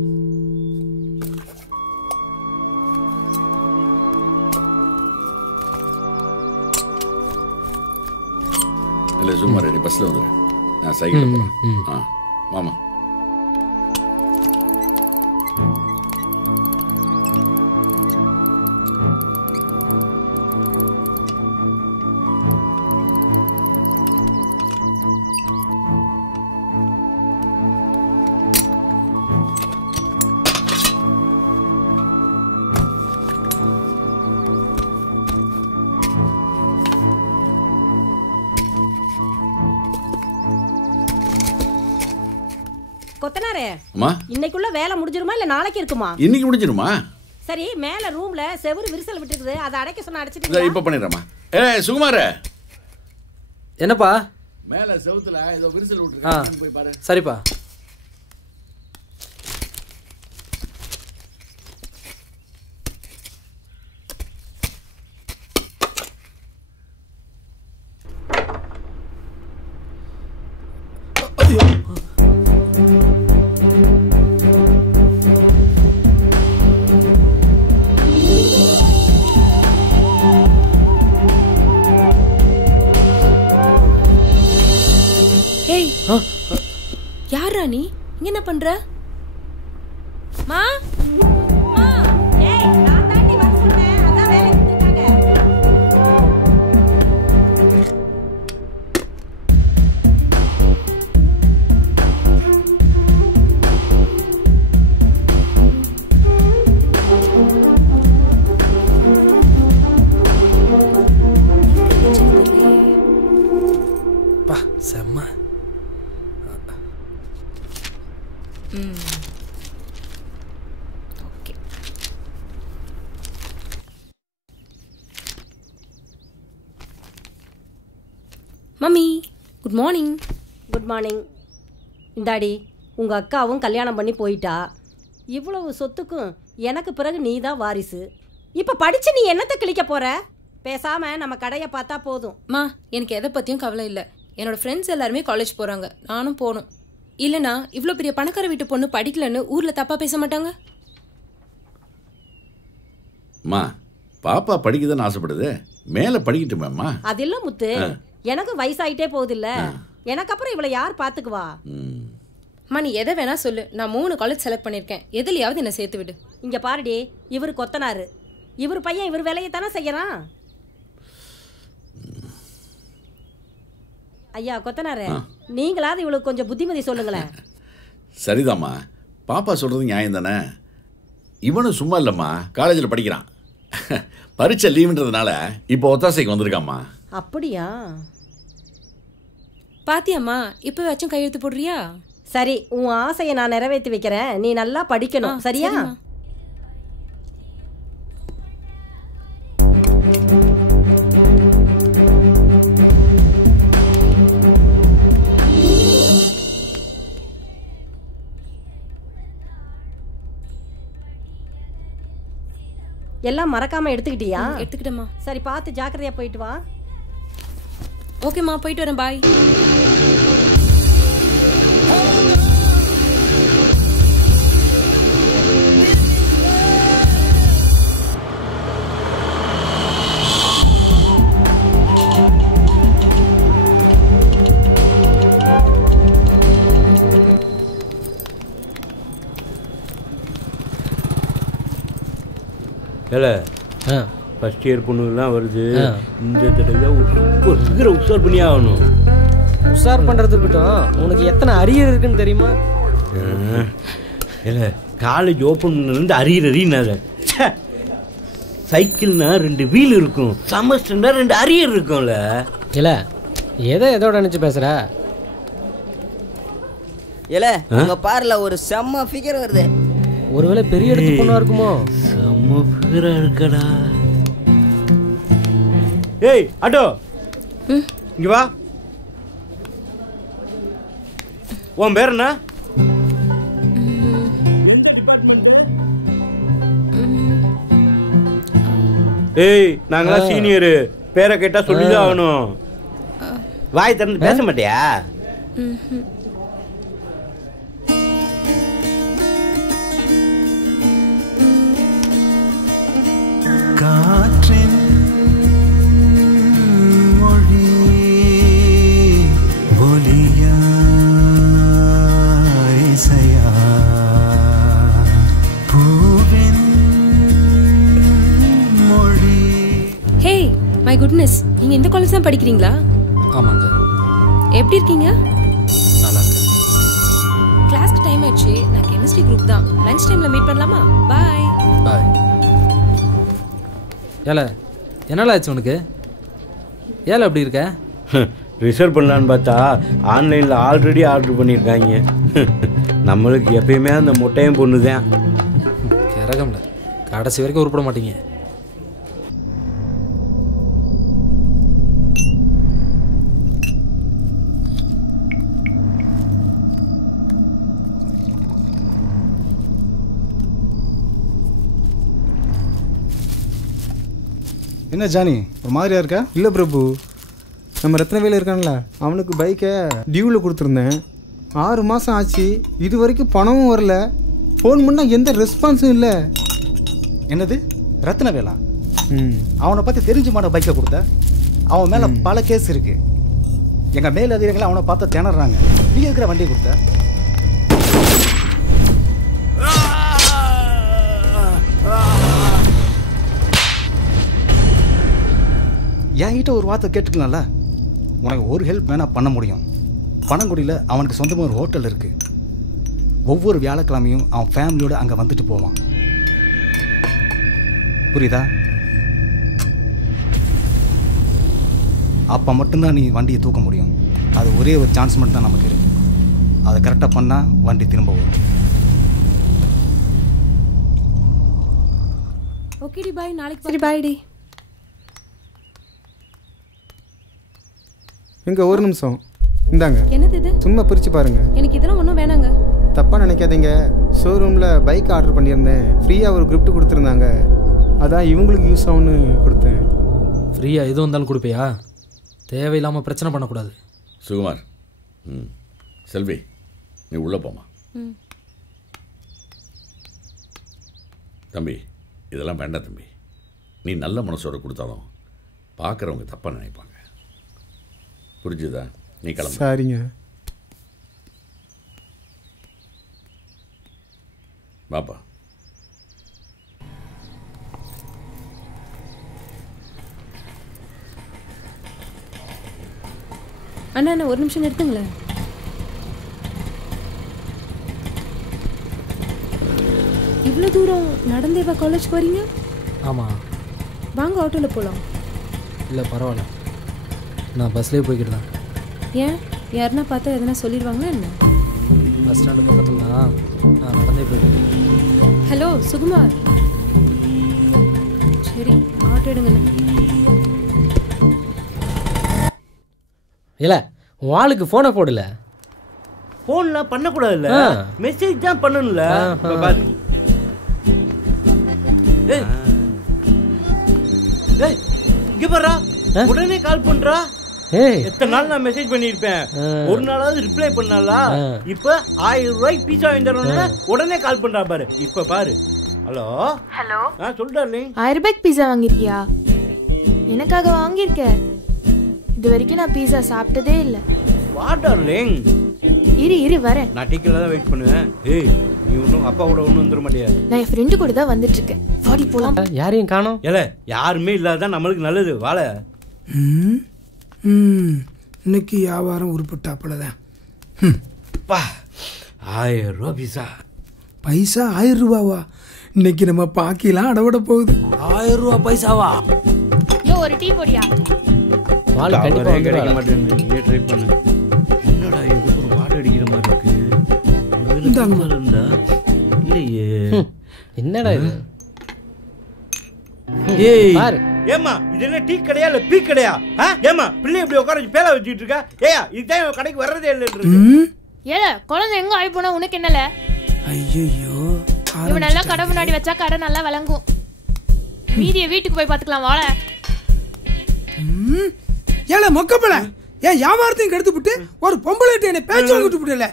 இல்லை சும்மா ரெடி, பஸ்ஸில் வந்துடுறேன். நான் சைக்கிள் போகிறேன். மாமா கொத்தனாரே, அம்மா, இன்னைக்குள்ள வேலை முடிஞ்சிருமா இல்ல நாளைக்கு இருக்குமா? இன்னைக்கு முடிஞ்சிருமா? சரி, மேல ரூம்ல செவுரு விரிசல் விட்டுருக்குது, அதை அடைக்க சொன்னா அடைச்சிட்டீங்களா? இப்ப பண்ணிடுறேம்மா. சுகுமார, என்னப்பா? மேல செவுத்துல ஏதோ விரிசல் விட்டுருக்கு, போய் பாரு. சரிப்பா. யாரா நீ இங்க என்ன பண்ற? மா செம்ம. Mummy, good morning. Good morning. இந்தாடி, உங்க அக்காவும் கல்யாணம் பண்ணி போயிட்டா. இவ்வளவு சொத்துக்கும் எனக்கு பிறகு நீ தான் வாரிசு. இப்ப படிச்சு நீ என்னத்தை கிழிக்க போற? பேசாம நம்ம கடையை பார்த்தா போதும். மா, எனக்கு எதை பத்தியும் கவலை இல்லை. என்னோட ஃப்ரெண்ட்ஸ் எல்லாருமே காலேஜ் போறாங்க, நானும் போகணும். இல்லைனா இவ்வளோ பெரிய பணக்கார வீட்டு பொண்ணு படிக்கலன்னு ஊர்ல தப்பா பேச மாட்டாங்க. அம்மா, பாப்பா படிக்குதுன்னு ஆசைப்படுது, மேல படிக்கட்டுமேம்மா. அது இல்ல முத்து, எனக்கு வயசாயிட்டே போகுது இல்ல, எனக்கு அப்புறம் இவளை யார் பாத்துக்குவா? அம்மா, நீ எதை வேணா சொல்லு, நான் 3 காலேஜ் செலக்ட் பண்ணிருக்கேன், எதுலயாவது என்ன சேர்த்து விடு. இங்க பாருடி, இவர் கொத்தனாரு, இவர் பையன் இவர் வேலையை தானே செய்யறான். ஐயா கொத்தனாரு, நீங்களாவது இவளுக்கு கொஞ்சம் புத்திமதி சொல்லுங்களேன். சரிதாம்மா, பாப்பா சொல்றது நியாயம் தானே. இவனும் சும்மா இல்லம்மா, காலேஜில் படிக்கிறான். பரீட்சை லீவுன்றதுனால இப்போ ஒத்தாசைக்கு வந்திருக்காம்மா. அப்படியா? பாத்தியாம்மா இப்போ வச்சும் கையெழுத்து போடுறியா? சரி, உன் ஆசையை நான் நிறைவேற்றி வைக்கிறேன். நீ நல்லா படிக்கணும், சரியா? எல்லாம் மறக்காம எடுத்துக்கிட்டியா? எடுத்துக்கிட்டேம்மா. சரி, பார்த்து ஜாக்கிரதையா போயிட்டு வா. ஓகேம்மா, போயிட்டு வரேன். பாய். இல்லை ஃபஸ்ட் இயர் பொண்ணுலாம் வருது. இந்த தடவை ஒரு சீக்கிரம் உஷார் பண்ணி ஆகணும். உஷார் பண்ணுறது இருக்கட்டும், உனக்கு எத்தனை அரியர் இருக்குன்னு தெரியுமா? இல்லை காலேஜ் ஓப்பன் பண்ணலேருந்து அரியர் சைக்கிள்னா 2 வீல் இருக்கும், செமஸ்டர்னா 2 அரியர் இருக்கும்ல. இல்லை எதோட நினச்சி பேசுகிற? இல்லை அங்கே பாருல ஒரு செம்ம ஃபிகர் வருது. ஒருவேளை பெரிய இடத்து பொண்ணா இருக்குமோ? செம்ம ஃபிகரா இருக்கடா. ஏய் ஆட்டோ, இங்க வா. உன் பேர் என்ன? ஏய் நாங்களா சீனியரு, பேரை கேட்டா சொல்லிதான் ஆகணும். வாய் திறந்து பேச மாட்டியா? காற்றின் மொழி ஒலியா இசையா பூவின் மொழி. ஹே மை குட்னஸ், நீங்க இந்த காலேஜ் தான் படிக்கிறீங்களா? ஆமாங்க. எப்படி இருக்கீங்க? நல்லா இருக்கேன். கிளாஸ்க்கு டைம் ஆயிடுச்சு. நான் கெமிஸ்ட்ரி குரூப் தான். லஞ்ச் டைம்ல மீட் பண்ணலாமா? பாய். பாய். ஏல என்னடா ஆச்சு உனக்கு? ஏல அப்படி இருக்க? ரிசர்வ் பண்ணலான்னு பார்த்தா ஆன்லைனில் ஆல்ரெடி ஆர்டர் பண்ணியிருக்காங்க. நம்மளுக்கு எப்பயுமே அந்த முட்டையும் பொண்ணுதான். கிரகம்ல கடைசி வரைக்கும் உருப்பட மாட்டீங்க. என்ன ஜானி ஒரு மாதிரியா இருக்கா? இல்லை பிரபு, நம்ம ரத்னவேலு இருக்கான்ல, அவனுக்கு பைக்கை டியூவில் கொடுத்துருந்தேன். 6 மாதம் ஆச்சு, இது வரைக்கும் பணமும் வரல. ஃபோன் பண்ணால் எந்த ரெஸ்பான்ஸும் இல்லை. என்னது ரத்னவேலா? அவனை பற்றி தெரிஞ்சுமான பைக்கை கொடுத்த? அவன் மேலே பல கேஸ் இருக்கு. எங்கள் மேல் அதிகாரிகள் அவனை பார்த்து திணறாங்க. நீ இருக்கிற வண்டியை கொடுத்த? என்கிட்ட ஒரு வார்த்தை கேட்டுக்கலாம்ல. உனக்கு ஒரு ஹெல்ப் வேணா பண்ண முடியும். பனங்குடியில் அவனுக்கு சொந்தமாக ஒரு ஹோட்டல் இருக்கு. ஒவ்வொரு வியாழக்கிழமையும் அவன் ஃபேமிலியோட அங்கே வந்துட்டு போவான். புரியுதா? அப்போ மட்டும்தான் நீ வண்டியை தூக்க முடியும். அது ஒரே ஒரு சான்ஸ் மட்டும் தான் நமக்கு இருக்கு. அதை கரெக்டாக பண்ணால் வண்டி திரும்ப வரும். ஓகேடி பாய், நாளைக்கு. சரி பாய் டி. இங்கே ஒரு நிமிஷம் இந்தாங்க. என்னது இது? சும்மா பிரித்து பாருங்க. எனக்கு இதெல்லாம் ஒன்றும் வேணாங்க. தப்பாக நினைக்காதீங்க. ஷோரூமில் பைக் ஆர்டர் பண்ணியிருந்தேன். ஃப்ரீயாக ஒரு கிஃப்ட் கொடுத்துருந்தாங்க. அதான் இவங்களுக்கு யூஸ் ஆகும்னு கொடுத்தேன். ஃப்ரீயாக எது வந்தாலும் கொடுப்பியா? தேவையில்லாமல் பிரச்சனை பண்ணக்கூடாது. சுகுமார், செல்வி நீ உள்ளே போமா. தம்பி இதெல்லாம் வேண்டாம் தம்பி. நீ நல்ல மனசோட கொடுத்தாலும் பார்க்குறவங்க தப்பாக நினைப்பாங்க. புரிஞ்சுதா? நீ கிளம்பு. சரிங்க. பாப்பா. அண்ணா அண்ணா ஒரு நிமிஷம் நிறுத்துங்களேன். இவ்வளோ தூரம் நடந்தேவா காலேஜ் போறீங்க? ஆமாம். வாங்க ஆட்டோவில் போகலாம். இல்லை பரவாயில்ல, நான் பஸ்லேயே போய்க்கிட்டு தான். ஏன்? யாருன்னா பார்த்தா எதனா சொல்லிடுவாங்களா என்ன? பஸ் ஸ்டாண்டு பக்கத்தில் தான் நான் நடந்தே போயிட்டேன். ஹலோ சுகுமார். சரி ஆட்டோ எடுங்கண்ணே. இல்லை உன் ஆளுக்கு ஃபோனை போடல. ஃபோன்லாம் பண்ணக்கூடாதுல்ல, மெசேஜ் தான் பண்ணணும்ல. பாரு இங்க பாரா, உடனே கால் பண்றா. எத்தனை நாள் நான் மெசேஜ் பண்ணிருப்பேன், ஒரு நாளாவது ரிப்ளை பண்ணாலா? இப்ப 1000 ரூபாய்க்கு பீஸா வாங்கி தரணும்னா உடனே கால் பண்றா பாரு. இப்ப பாரு. ஹலோ ஹலோ சொல்றா. 1000 ரூபாய்க்கு பீஸா வாங்கிருக்கியா? எனக்காக வாங்கியிருக்க? இது வரைக்கும் நான் பீஸா சாப்பிட்டதே இல்லை. வா டார்லிங். இரு வரேன். நான் டீக்கல தான் வெயிட் பண்ணுவேன். ஏய் நீ ஒன்றும் அப்பா கூட ஒன்றும் வந்துட மாட்டியா? நான் என் ஃப்ரெண்டு கூட தான் வந்துட்டு இருக்கேன். வாடி போலாம். யாரையும் காணோம். ஏல யாருமே இல்லாதான் நம்மளுக்கு நல்லது. வாழ இன்னைக்கு வியாபாரம் உருப்பட்டாப்பலதான். 1000 ரூபா பீஸா. பைசா 1000 ரூபாவா? இன்னைக்கு நம்ம பாக்கிலாம் அடவிட போகுது. 1000 ரூபா பைசாவா? யோ ஒரு டீ போடியா? வால் கண்டிப்பா கிடைக்க மாட்டேங்குது. நீயே ட்ரை பண்ணு. என்னடா இது ஒரு வாடை அடிக்கிற மாதிரி இருக்கு. இருந்தா இல்லையே. என்னடா இது? ஏய் பாரு. ஏமா இது என்ன டீ கடையா இல்ல பீ கடையா? ஏமா பிள்ளை இப்படி உட்கார வச்சு பேல வச்சிட்டு இருக்க? ஏயா இதுதான் கடைக்கு வர்றதே இல்லைன்னு. ஏல குழந்தை எங்க ஆயி போனா உனக்கு என்னல? ஐயோ இவன் நல்லா கடை முன்னாடி வச்சா கடை நல்லா விளங்கும். மீதிய வீட்டுக்கு போய் பாத்துக்கலாம். வாழ ஏல மொக்கப்பல ஏன் வியாபாரத்தையும் கெடுத்து விட்டு ஒரு பொம்பளைட்ட என்ன பேச்சு வாங்கிட்டு விடல.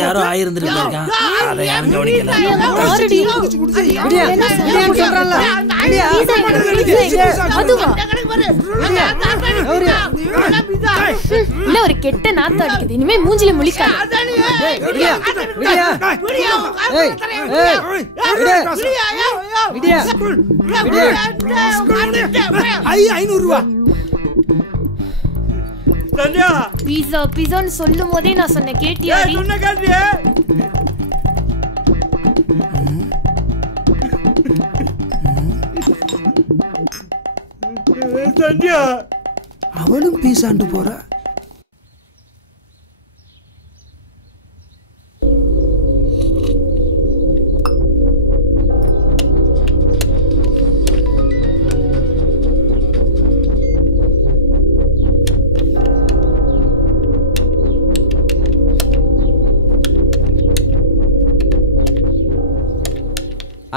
யாரோ ஆயிருந்திருக்காங்க. அதை யாரும் கவனிக்கல. இல்ல ஒரு கெட்ட நாத்து அடிக்குது. இனிமே மூஞ்சில முழிக்காத. 500 ரூபா. சந்தியா பீஸா பீஸான்னு சொல்லும் போதே நான் சொன்னேன். கேட்டியா? சொன்ன கேட்டியே. சந்தியா அவளும் பீஸாண்டு போறா.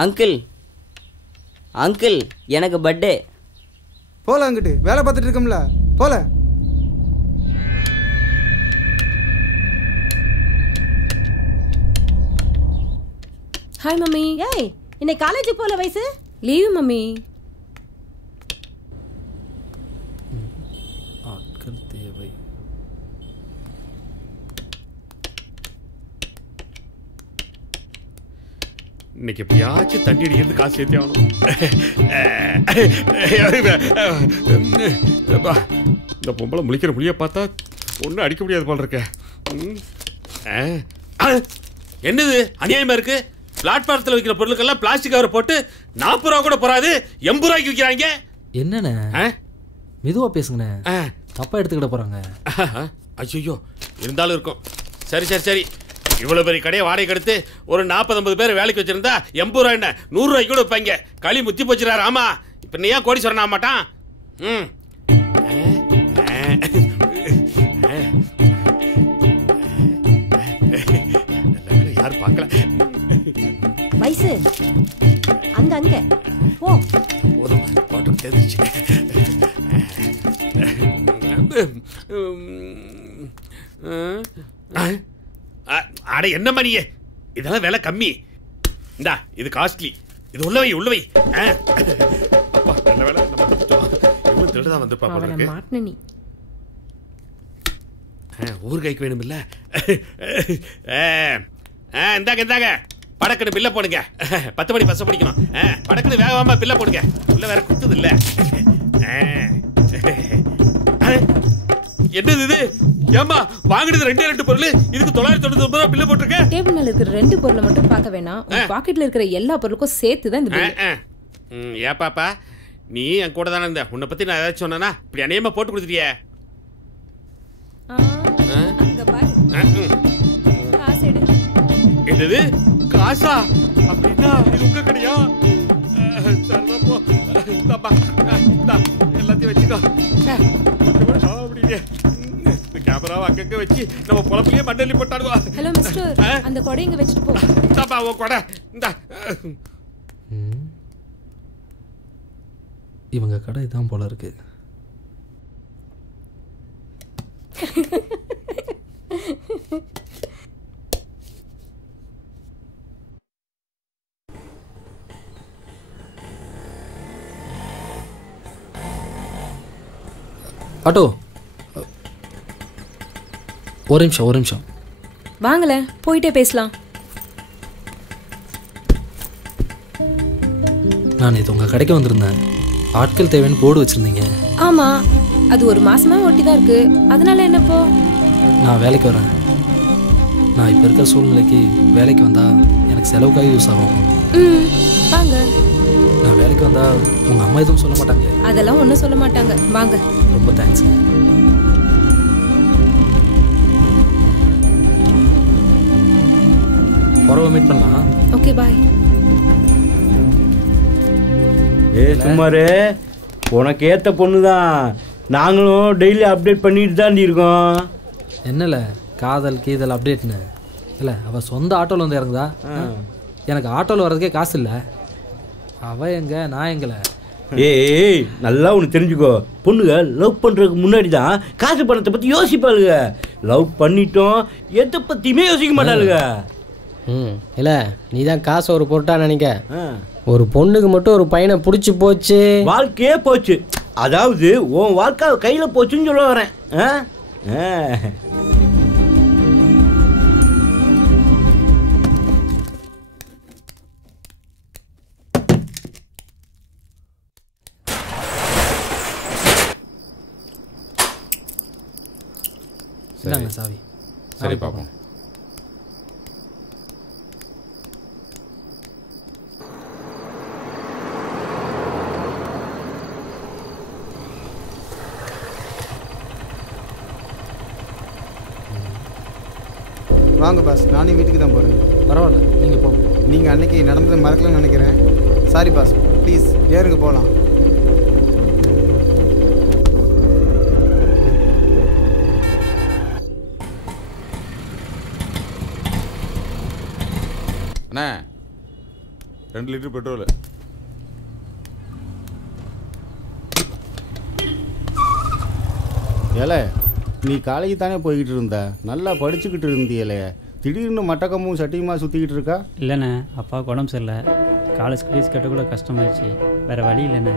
அங்கிள் அங்கிள் எனக்கு பர்த்டே. போல அங்கிட்டு வேலை பார்த்துட்டு இருக்கோம்ல போல. Hi mummy. ஏய் இன்னைக்கு காலேஜ் போல வயசு? Leave mummy. ஆட்கள் தேவை. இன்னைக்கு எப்படியாச்சும் தண்ணி அடிக்கிறது காசு சேர்த்தே ஆகணும். இந்த பொம்பளை முழிக்கிற முடிய பார்த்தா ஒன்றும் அடிக்க முடியாது போல இருக்க. என்னது அநியாயமா இருக்கு? பிளாட்ஃபாரத்தில் வைக்கிற பொருளுக்கெல்லாம் பிளாஸ்டிக் கவர் போட்டு 40 ரூபா கூட போறாது, 80 ரூபாய்க்கு விற்கிறாங்க. என்னண்ணே மெதுவா பேசுங்கண்ணே, தப்பா எடுத்துக்கிட போறாங்க. ஐயோ இருந்தாலும் இருக்கும். சரி சரி சரி, இவ்வளவு பெரிய கடையை வாடகை எடுத்து ஒரு 40-50 பேர் வேலைக்கு வச்சிருந்தா 80 ரூபாய் என்ன 100 ரூபாய்க்கு கூட வைப்பாங்க. களி முத்தி போச்சுறாரு. ஆமா இப்ப நீ ஏன் கோடீஸ்வரன் ஆக மாட்டான்? யாரும் பார்க்கல. வயசு அங்க அங்க போ. போதும் போட்டு தெரிஞ்சிச்சு. அட என்ன மணியே, இதெல்லாம் விலை கம்மி. இந்தா இது காஸ்ட்லி. இது உள்ளவை உள்ளவை. அப்பா நல்ல வேலை நம்ம தப்பிச்சோம். இவன் திருடதான் வந்து பாப்பா. மாட்னி ஊர் கைக்கு வேணும் இல்ல? இந்தாங்க இந்தாங்க படக்குன்னு பில்ல போடுங்க. 10 மணி பஸ் பிடிக்கணும். படக்குன்னு வேகமா பில்ல போடுங்க. உள்ள வேற குத்துது இல்ல. என்னது இது? ஏம்மா வாங்கினது 2 பொருள், இதுக்கு 999 ரூபா பில்லு போட்டிருக்க? டேபிள் மேல இருக்கிற 2 பொருளை மட்டும் பார்க்க வேணாம், உங்க பாக்கெட்ல இருக்கிற எல்லா பொருளுக்கும் சேர்த்து தான் இந்த பில். ஏன் பாப்பா, நீ என் கூட தானே இருந்த, உன்னை பத்தி நான் ஏதாச்சும் சொன்னா இப்படி அநியமா போட்டு கொடுத்துட்டியே. என்னது காசா? அப்படின்னா இது உங்க கடையா? சரிதான் போ. இந்தாப்பா, இந்தா எல்லாத்தையும் வச்சுக்கோ. அப்படியே கேமராவை அங்கங்க வச்சு நம்ம பொழப்பிலேயே மண்டலி போட்டாடுவா. ஹலோ மிஸ்டர், அந்த கொடை இங்க வச்சுட்டு போ. இந்தாப்பா உன் கொடை. இந்தா. இவங்க கடை தான் போல இருக்கு. ஆட்டோ, ஒரு நிமிஷம். வாங்கல, போயிட்டே பேசலாம். நான் இது உங்க கடைக்கு வந்திருந்தேன். ஆட்கள் தேவைன்னு போர்டு வச்சிருந்தீங்க. ஆமா, அது ஒரு மாசமா ஒட்டி தான் இருக்கு. அதனால என்னப்போ? நான் வேலைக்கு வரேன். நான் இப்போ இருக்கிற சூழ்நிலைக்கு வேலைக்கு வந்தா எனக்கு செலவுக்காக யூஸ் ஆகும். வாங்க. நான் வேலைக்கு வந்தா உங்க அம்மா எதுவும் சொல்ல மாட்டாங்களே? அதெல்லாம் ஒன்றும் சொல்ல மாட்டாங்க. வாங்க. ரொம்ப தேங்க்ஸ். பரவ மீட் பண்ணலாம். ஓகே, பாய். சுமாரு உனக்கு ஏற்ற பொண்ணு தான். நாங்களும் டெய்லி அப்டேட் பண்ணிட்டு தான் இருக்கோம். என்னல காதல் கீதல் அப்டேட்னு இல்லை, அவள் சொந்த ஆட்டோவில் வந்து இறங்குதா? எனக்கு ஆட்டோவில் வர்றதுக்கே காசு இல்லை. அவள் எங்க, நான் எங்கல? ஏய், நல்லா ஒன்று தெரிஞ்சுக்கோ. பொண்ணுங்க லவ் பண்ணுறதுக்கு முன்னாடி தான் காசு பணத்தை பற்றி யோசிப்பாளுங்க. லவ் பண்ணிட்டோம் எதை பற்றியுமே யோசிக்க மாட்டாளுங்க. இல்லை, நீ தான் காசு ஒரு பொருட்டா நினைக்க. ஒரு பொண்ணுக்கு மட்டும் ஒரு பையனை பிடிச்சி போச்சு, வாழ்க்கையே போச்சு. அதாவது உன் வாழ்க்கை கையில் போச்சுன்னு சொல்ல வரேன். சாவி. சரி பாப்போம். வாங்க பாஸ், நானே வீட்டுக்கு தான் போகிறேன். பரவாயில்ல, நீங்கள் போங்க. நீங்கள் அன்னைக்கு நடந்ததை மறக்கலன்னு நினைக்கிறேன். சாரி பாஸ், ப்ளீஸ் ஏறுங்க போகலாம். அண்ணா 2 லிட்டர் பெட்ரோல். ஏலே, நீ காலேஜ் தானே போய்கிட்டு இருந்த, நல்லா படிச்சுக்கிட்டு இருந்தியலே, திடீர்னு மட்டக்கமும் சட்டியுமா சுற்றிக்கிட்டு இருக்கா? இல்லைண்ணே, அப்பாவுக்கு உடம்பு சரியில்லை. காலேஜ் ஃபீஸ் கட்ட கூட கஷ்டமாயிடுச்சு. வேறு வழி இல்லைண்ணே.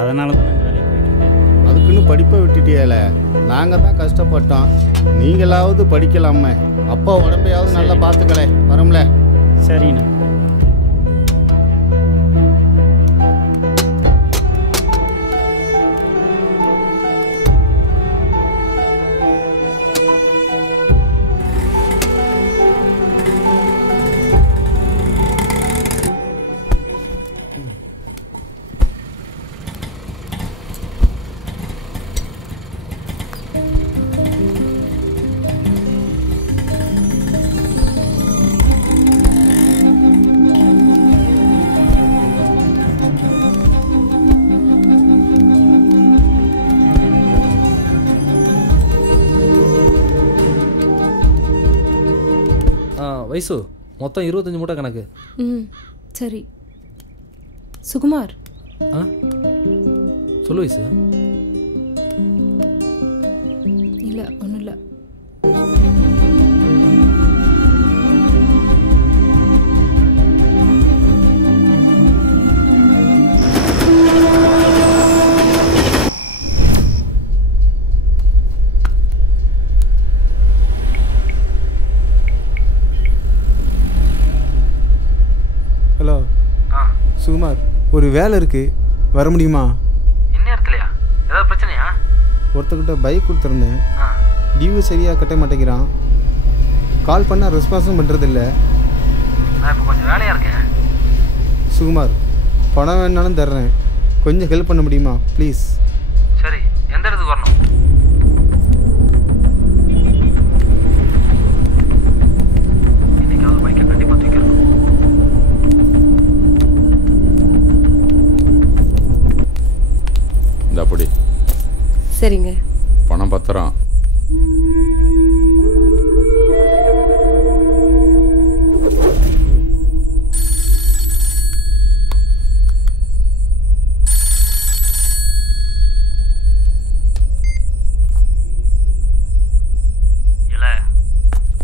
அதனால தான் இந்த வேலைக்கு போயிட்டுருக்கேன். அதுக்குன்னு படிப்பை விட்டுட்டியல, நாங்கள் தான் கஷ்டப்பட்டோம். நீங்களாவது படிக்கலாமே. அப்பா உடம்பையாவது நல்லா பார்த்துக்கலே. வரோம்ல? சரிண்ணா. வயசு மொத்தம் 25 மூட்டை கணக்கு. சரி. சுகுமார், சொல்லு வயசு. இல்லை, ஒன்றும் இல்லை. ஹலோ சுகுமார், ஒரு வேலை இருக்கு, வர முடியுமா? இந்நேரத்துலையா? ஒருத்தர்கிட்ட பைக் கொடுத்துருந்தேன். டியூ சரியாக கட்ட மாட்டேங்கிறான். கால் பண்ணால் ரெஸ்பான்ஸும் பண்ணுறதில்ல. நான் இப்போ கொஞ்சம் வேலையாக இருக்கேன். சுகுமார், பணம் வேணாலும் தர்றேன், கொஞ்சம் ஹெல்ப் பண்ண முடியுமா ப்ளீஸ்? சரி, எந்த இடத்துக்கு வரணும்? இன்னைக்காவது பைக்கை கண்டிப்பாக தூக்கிடணும். இந்த அப்படி சரிங்க. பணம் பத்திரம்.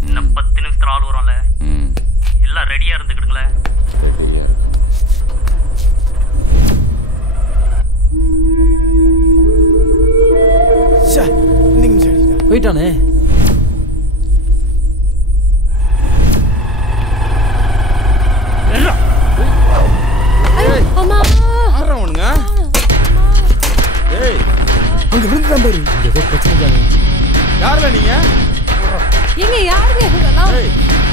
இன்னும் 10 நிமிஷத்துல ஆள் வரும்ல. எல்லாம் ரெடியா இருந்துக்கிடுங்களேன். போயிட்டானே. அங்க விழுந்துதான் பாரு. இங்க ஏதோ பிரச்சனை. யாருல நீங்க? ஏங்க யாருங்க இவங்கெல்லாம்?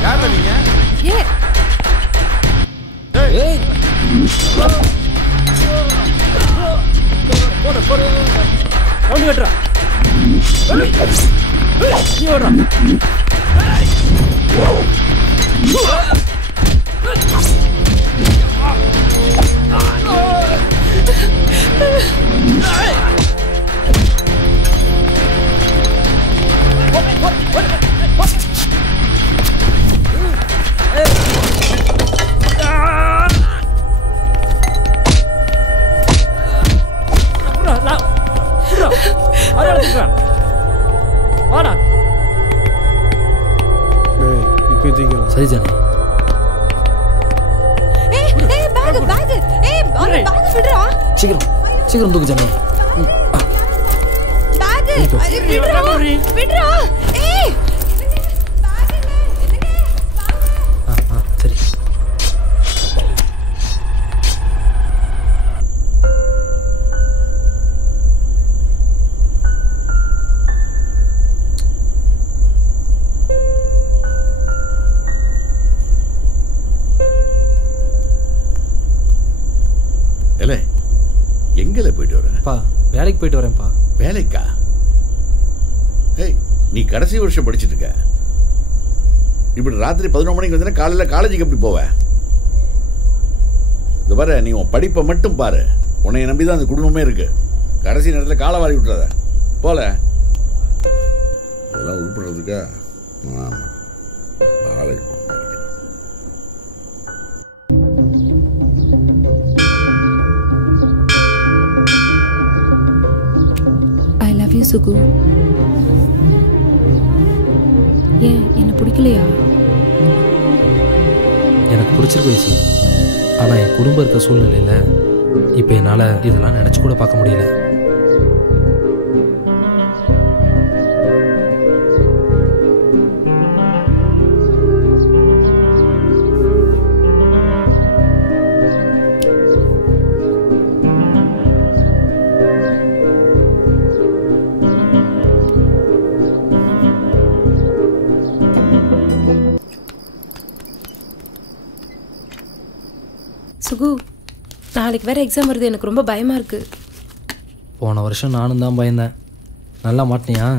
யாருல நீங்க? ஏ ஏய் போடு போடு. ரவுண்ட் கட்டறா. நீ ஓடுறா. சரி ஜானி. சீக்கிரம் சீக்கிரம் தூக்கு ஜானி. சரி. எங்கல போயிட்டு வர? வேலைக்கு போயிட்டு வரேன்ப்பா. வேலைக்கா? ஏய், நீ கடைசி வருஷம் படிச்சுட்டு இருக்க. இப்படி ராத்திரி 11 மணிக்கு வந்தா காலையில் காலேஜுக்கு எப்படி போவ? இந்த பாரு, நீ உன் படிப்பை மட்டும் பாரு. உன்னை நம்பி தான் அந்த குடும்பமே இருக்கு. கடைசி நேரத்தில் காலை வாரி விட்டுறத போல. அதெல்லாம் உருப்படுறதுக்கா? ஆமாம், காலேஜ் போகணும். சுகு, ஏன் என்ன பிடிக்கலையா? எனக்கு பிடிச்சிருக்கு வயசு. ஆனால் என் குடும்பம் இருக்க சூழ்நிலையில் இப்போ என்னால் இதெல்லாம் நினச்சி கூட பார்க்க முடியல. சுகு, நாளைக்கு வேற எக்ஸாம் வருது, எனக்கு ரொம்ப பயமா இருக்கு. போன வருஷம் நானும் தான் பயந்தேன். நல்லா மாட்டினியா?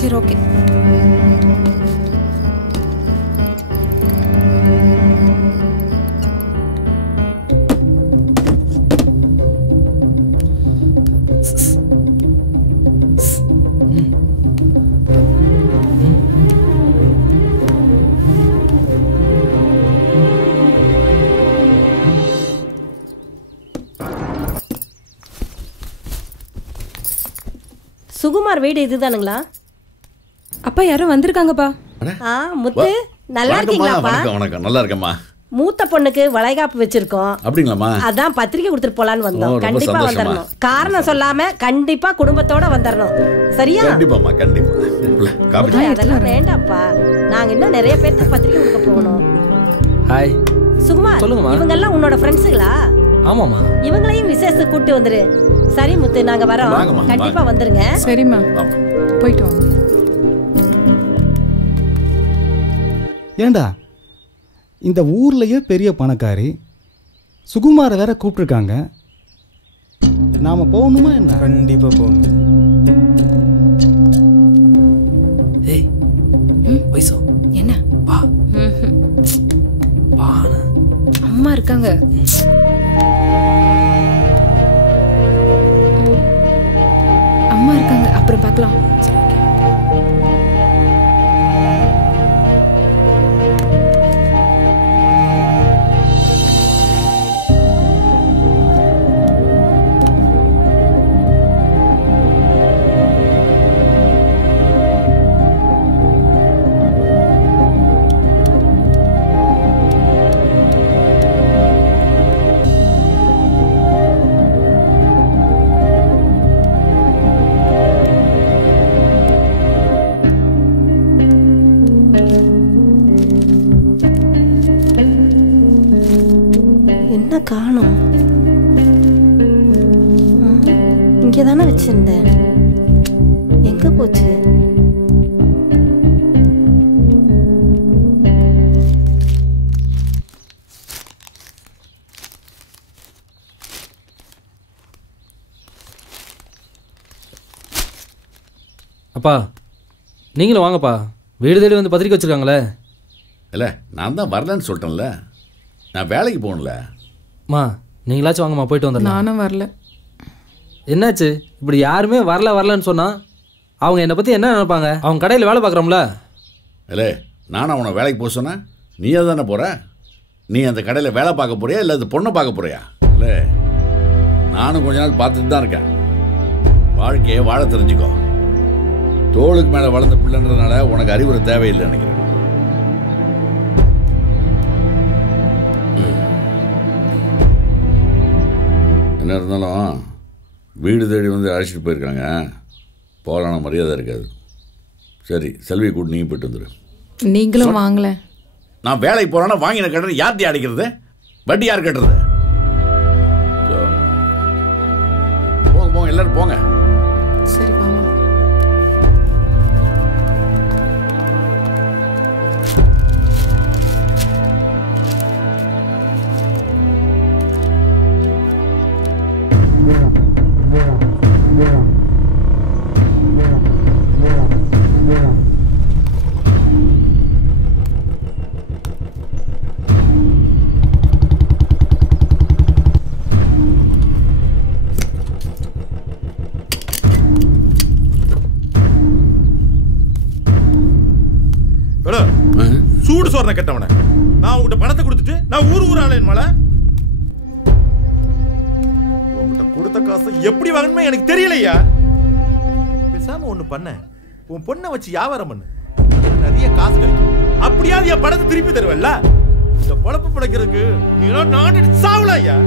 சரி, ஓகே. சுகுமார் வீடு இதுதானுங்களா? அப்பா யாரோ வந்திருக்காங்கப்பா. முத்து, நல்லா இருக்கீங்களாப்பா? வணக்கம் வணக்கம், நல்லா இருக்கேம்மா. மூத்த பொண்ணுக்கு வளைகாப்பு வச்சிருக்கோம். அப்படிங்களாம்மா? அதான் பத்திரிக்கை கொடுத்துட்டு போலான்னு வந்தோம். ரொம்ப கண்டிப்பா சந்தோஷமா. வந்துடணும். காரணம் சொல்லாம கண்டிப்பா குடும்பத்தோட வந்துடணும். சரியா? கண்டிப்பாம்மா, கண்டிப்பா. அதெல்லாம் வேண்டாம்ப்பா, நாங்க இன்னும் நிறைய பேருக்கு பத்திரிக்கை கொடுக்க போகணும். ஹாய். சுகுமார் சொல்லுங்கம்மா. இவங்க எல்லாம் உன்னோட ஃப்ரெண்ட்ஸுங்களா? ஆமாம்மா. இவங்களையும் விசேஷத்துக்கு கூட்டி வந்துரு. சரி முத்து, நாங்க வரோம். வாங்கம்மா, கண்டிப்பா வந்துருங்க. சரிம்மா, போயிட்டு வாங்க. ஏண்டா இந்த ஊர்லயே பெரிய பணக்காரி சுகுமாரை வேற கூப்பிட்டுருக்காங்க. நாம போகணுமா என்ன? கண்டிப்பா போகணும். ஏய் வைசோ என்ன வா. வாண்ணா. அம்மா இருக்காங்க. அம்மா இருக்காங்க, அப்புறம் பார்க்கலாம். என்ன காணோம்? இங்கே தானே வச்சிருந்தேன். எங்க போச்சு? அப்பா நீங்களும் வாங்கப்பா. வீடு தேடி வந்து பத்திரிக்கை வச்சுருக்காங்களே. இல்லை நான் தான் வரலன்னு சொல்லிட்டேன்ல. நான் வேலைக்கு போகணும்ல. மா நீங்களாச்சும் வாங்கம்மா, போயிட்டு வந்துடலாம். நானும் வரல. என்னாச்சு இப்படி யாருமே வரலன்னு சொன்னால் அவங்க என்னை பற்றி என்ன நினைப்பாங்க? அவங்க கடையில் வேலை பார்க்குறோம்ல. இல்லை நானும் அவனை வேலைக்கு போக சொன்னேன். நீயே தானே போகிற. நீ அந்த கடையில் வேலை பார்க்க போறியா இல்லை அந்த பொண்ணை பார்க்க போறியா? இல்லை நானும் கொஞ்ச நாள் பார்த்துட்டு தான் இருக்கேன். வாழ்க்கையை வாழ தெரிஞ்சுக்கோ. தோளுக்கு மேலே வளர்ந்த பிள்ளைன்றதுனால உனக்கு அறிவுரை தேவையில்லை நினைக்கிறேன். என்ன இருந்தாலும் வீடு தேடி வந்து அழைச்சிட்டு போயிருக்காங்க. போகலான மரியாதை இருக்காது. சரி செல்வியை கூட்டு நீ போயிட்டு வந்துடு. நீங்களும் வாங்கல. நான் வேலைக்கு போகிறேன்னா வாங்கின கடன் யார்ட்டி அடைக்கிறது? வட்டி யார் கட்டுறது? போங்க போங்க எல்லாரும் போங்க. சரி வாங்க. சூடு சோறனை கெட்டவன நான் உங்ககிட்ட பணத்தை கொடுத்துட்டு நான் ஊர் ஆளேன் மலை. உங்ககிட்ட கொடுத்த காசை எப்படி வாங்கணுமே எனக்கு தெரியலையா. பேசாம ஒண்ணு பண்ண, உன் பொண்ணை வச்சு வியாபாரம் பண்ணு. நிறைய காசு கிடைக்கும். அப்படியாவது என் பணத்தை திருப்பி தருவல்ல. இந்த பொழப்பு பிழைக்கிறதுக்கு நீ எல்லாம் நாட்டு சாவலையா.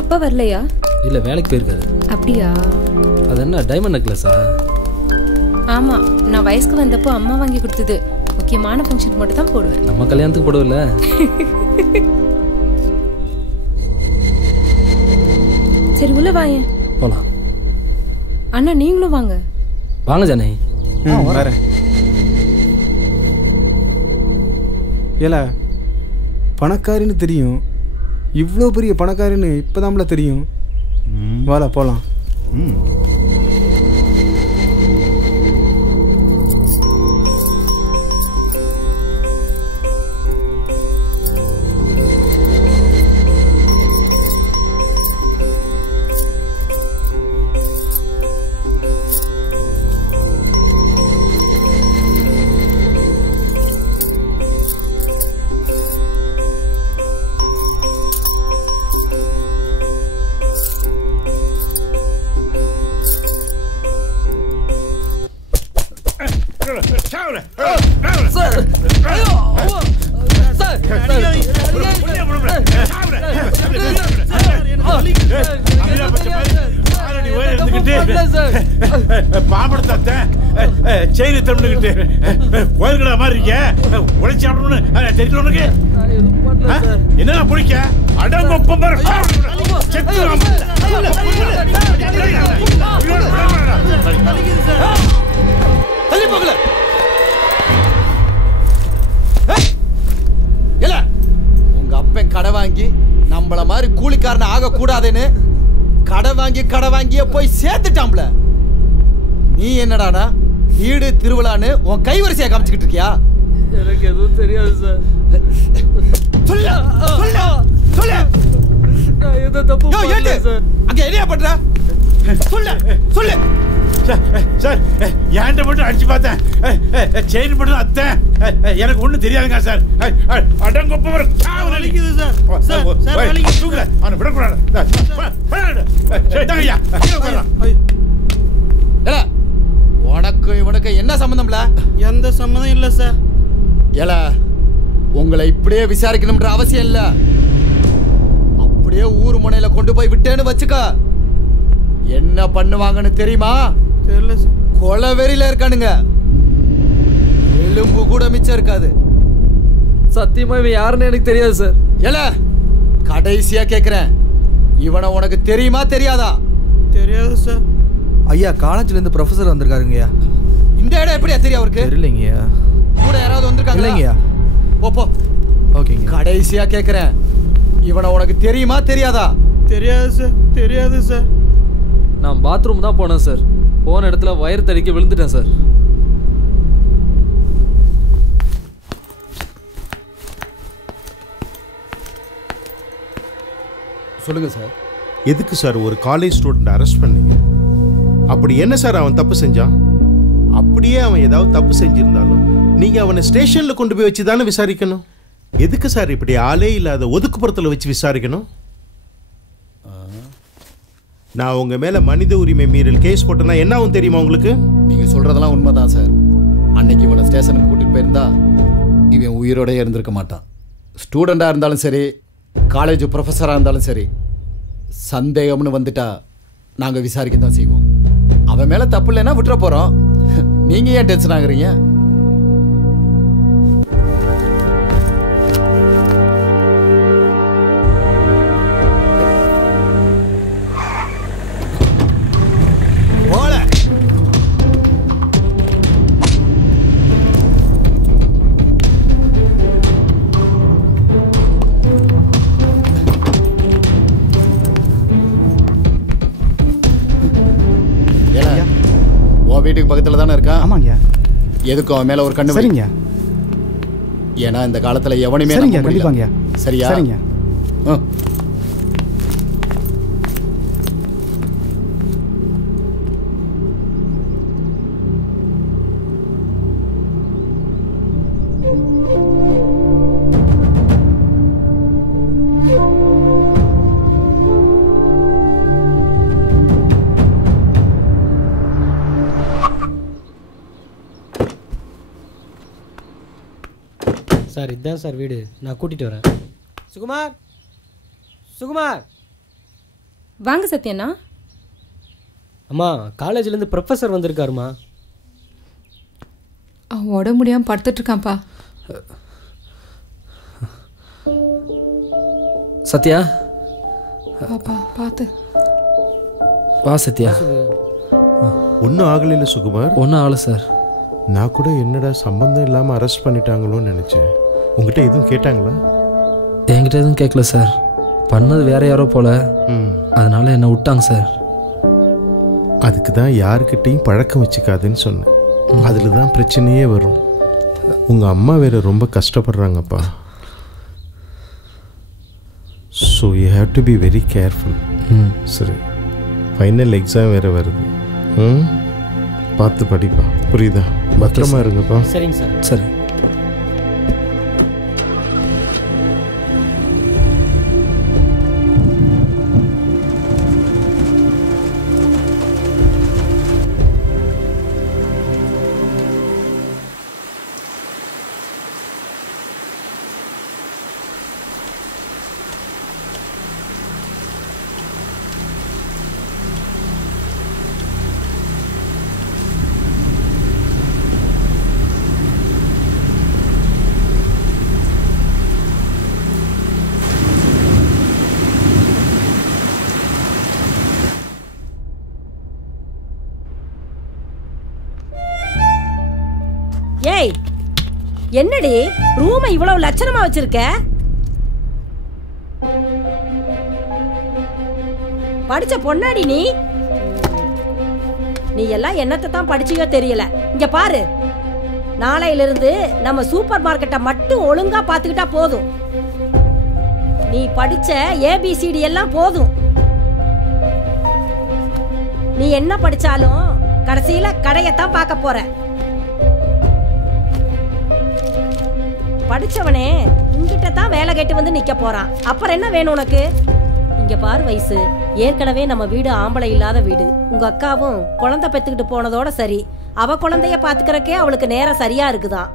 அப்பா வரலையா? இல்லை வேலைக்கு போயிருக்காரு. அப்படியா? அது என்ன டைமண்ட் நெக்லஸா? ஆமா, நான் வயசுக்கு வந்தப்போ அம்மா வாங்கி கொடுத்தது. முக்கியமான ஃபங்க்ஷனுக்கு மட்டும் தான் போடுவேன். நம்ம கல்யாணத்துக்கு போடுவில்ல? சரி உள்ள வாங்க போலாம். அண்ணா நீங்களும் வாங்க. வாங்க ஜானே. வரேன். ஏல பணக்காரின்னு தெரியும். இவ்வளோ பெரிய பணக்காரின்னு இப்போதான்ல தெரியும். வாடா போகலாம். செய்தி தமிழ்கிட்டு கோயில்கடா மாதிரி இருக்க உழைச்சி சாப்பிடணும்னு தெரியல உனக்கு. என்ன பிடிக்க அடங்கொப்பம் தள்ளி போகல. இல்ல உங்க அப்பன் கடை வாங்கி நம்மள மாதிரி கூலிக்காரன் ஆக கூடாதுன்னு கடை வாங்கிய போய் சேர்த்துட்டாம்ல. நீ என்னடானா வீடு திருவிழான்னு உன் கைவரிசையா காமிச்சுக்கிட்டு இருக்கியா? எனக்கு எதுவும் தெரியாது சார். சொல்ல சொல்ல சொல்ல. நான் எதை தப்பு பண்ணல சார். அங்க என்ன பண்ற? சொல்ல சொல்ல. சார் ஏன்ட்ட மட்டும் அடிச்சு பார்த்தேன். செயின் மட்டும் அத்தேன். எனக்கு ஒன்றும் தெரியாதுங்க சார். அடங்கொப்பவர் வலிக்குது சார். சார் வலிக்குது. தூக்கல அவனை விடக்கூடாது. உனக்கு இவனுக்கு என்ன சம்பந்தம்ல? எந்த சம்மந்தம் இல்லை சார். ஏல உங்களை இப்படியே விசாரிக்கணும்ன்ற அவசியம் இல்ல. அப்படியே ஊர் முனையில கொண்டு போய் விட்டேன்னு வச்சுக்க என்ன பண்ணுவாங்கன்னு தெரியுமா? தெரியல சார். கொலை வெறியில இருக்கானுங்க. எலும்பு கூட மிச்சம் இருக்காது. சத்தியமா இவன் யாருன்னு எனக்கு தெரியாது சார். ஏல கடைசியா கேக்குறேன், இவனை உனக்கு தெரியுமா தெரியாதா? தெரியாது சார். ஐயா காலேஜ்ல இருந்து ப்ரொஃபசர் வந்திருக்காருங்கய்யா. இந்த இடம் எப்படியா தெரியும் அவருக்கு? தெரியலங்கய்யா. கூட யாராவது வந்திருக்காங்க? இல்லைங்கய்யா. போ. ஓகேங்க. கடைசியா கேக்குறேன், இவனை உனக்கு தெரியுமா தெரியாதா? தெரியாது சார். தெரியாது சார். நான் பாத்ரூம் தான் போனேன் சார். போன இடத்துல வயிறு தடிக்க விழுந்துட்டேன் சார். சொல்லுங்க சார். எதுக்கு சார் ஒரு காலேஜ் ஸ்டூடெண்ட் அரெஸ்ட் பண்ணீங்க? அப்படி என்ன சார் அவன் தப்பு செஞ்சான்? அப்படியே அவன் ஏதாவது தப்பு செஞ்சிருந்தாலும் நீங்க அவனை ஸ்டேஷன்ல கொண்டு போய் வச்சு தானே விசாரிக்கணும். எதுக்கு சார் இப்படி ஆளே இல்லாத ஒதுக்குப்புறத்தில் வச்சு விசாரிக்கணும்? நான் உங்க மேல மனித உரிமை மீறல் கேஸ் போட்டேன்னா என்ன ஆகும் தெரியுமா உங்களுக்கு? நீங்க சொல்றதெல்லாம் உண்மைதான் சார். அன்னைக்கு இவனை ஸ்டேஷனுக்கு கூட்டிட்டு போயிருந்தா இவன் உயிரோடய இருந்திருக்க மாட்டான். ஸ்டூடெண்டாக இருந்தாலும் சரி, காலேஜ் ப்ரொஃபஸராக இருந்தாலும் சரி, சந்தேகம்னு வந்துட்டா நாங்கள் விசாரிக்க தான் செய்வோம். அவன் மேலே தப்பு இல்லைன்னா விட்டுற போகிறோம். நீங்கள் ஏன் டென்ஷன் ஆகுறீங்க? வீட்டுக்கு பக்கத்தில் தானே இருக்கான்? ஆமாங்க. எதுக்கும் அவன் மேலே ஒரு கண்ணு. சரிங்க. ஏன்னா இந்த காலத்தில் எவனுமே சரிங்க. கண்டிப்பாங்க. சரியா? சரிங்க. சார் இதுதான் சார் வீடு, நான் கூட்டிகிட்டு வரேன். சுகுமார், சுகுமார். வாங்க சத்யண்ணா. அம்மா காலேஜ்லேருந்து ப்ரொஃபஸர் வந்திருக்காருமா. அவன் உடம்பு முடியாமல் படுத்துட்டு இருக்கான்ப்பா. சத்யா, பாப்பா பார்த்து வா. சத்யா, ஒன்றும் ஆகலையில சுகுமார்? ஒன்றும் ஆகலை சார். நான் கூட என்னடா சம்பந்தம் இல்லாமல் அரெஸ்ட் பண்ணிட்டாங்களோன்னு நினச்சேன். உங்ககிட்ட எதுவும் கேட்டாங்களா? என்கிட்ட எதுவும் கேட்கல சார். பண்ணது வேற யாரோ போல, அதனால என்னை விட்டாங்க சார். அதுக்கு தான் யாருக்கிட்டையும் பழக்கம் வச்சுக்காதுன்னு சொன்னேன். அதில் தான் பிரச்சனையே வரும். உங்கள் அம்மா வேறு ரொம்ப கஷ்டப்படுறாங்கப்பா. So you have to be very careful. சரி, ஃபைனல் எக்ஸாம் வேறு வருது. பார்த்து படிப்பா, புரியுதா? பத்திரமா இருங்கப்பா. சரிங்க சார். சரி. ஏய், என்னடி ரூமை இவ்வளவு லட்சணமா வச்சிருக்க? படிச்ச பொண்ணாடி நீ? நீ எல்லாம் என்னத்தை தான் படிச்சியோ தெரியல. இங்க பாரு, நாளையிலிருந்து நம்ம சூப்பர் மார்க்கெட்டை மட்டும் ஒழுங்கா பாத்துக்கிட்டா போதும். நீ படிச்ச ஏபிசிடி எல்லாம் போதும். நீ என்ன படிச்சாலும் கடைசியில கடையத்தான் பார்க்க போற. படிச்சவனே உங்ககிட்ட தான் வேலை கேட்டு வந்து நிக்க போறான். அப்புறம் என்ன வேணும் உனக்கு? இங்க பாரு வயசு, ஏற்கனவே நம்ம வீடு ஆம்பளை இல்லாத வீடு. உங்க அக்காவும் குழந்தை பெத்துக்கிட்டு போனதோட சரி, அவ குழந்தைய பாத்துக்கிறக்கே அவளுக்கு நேரம் சரியா இருக்குதான்.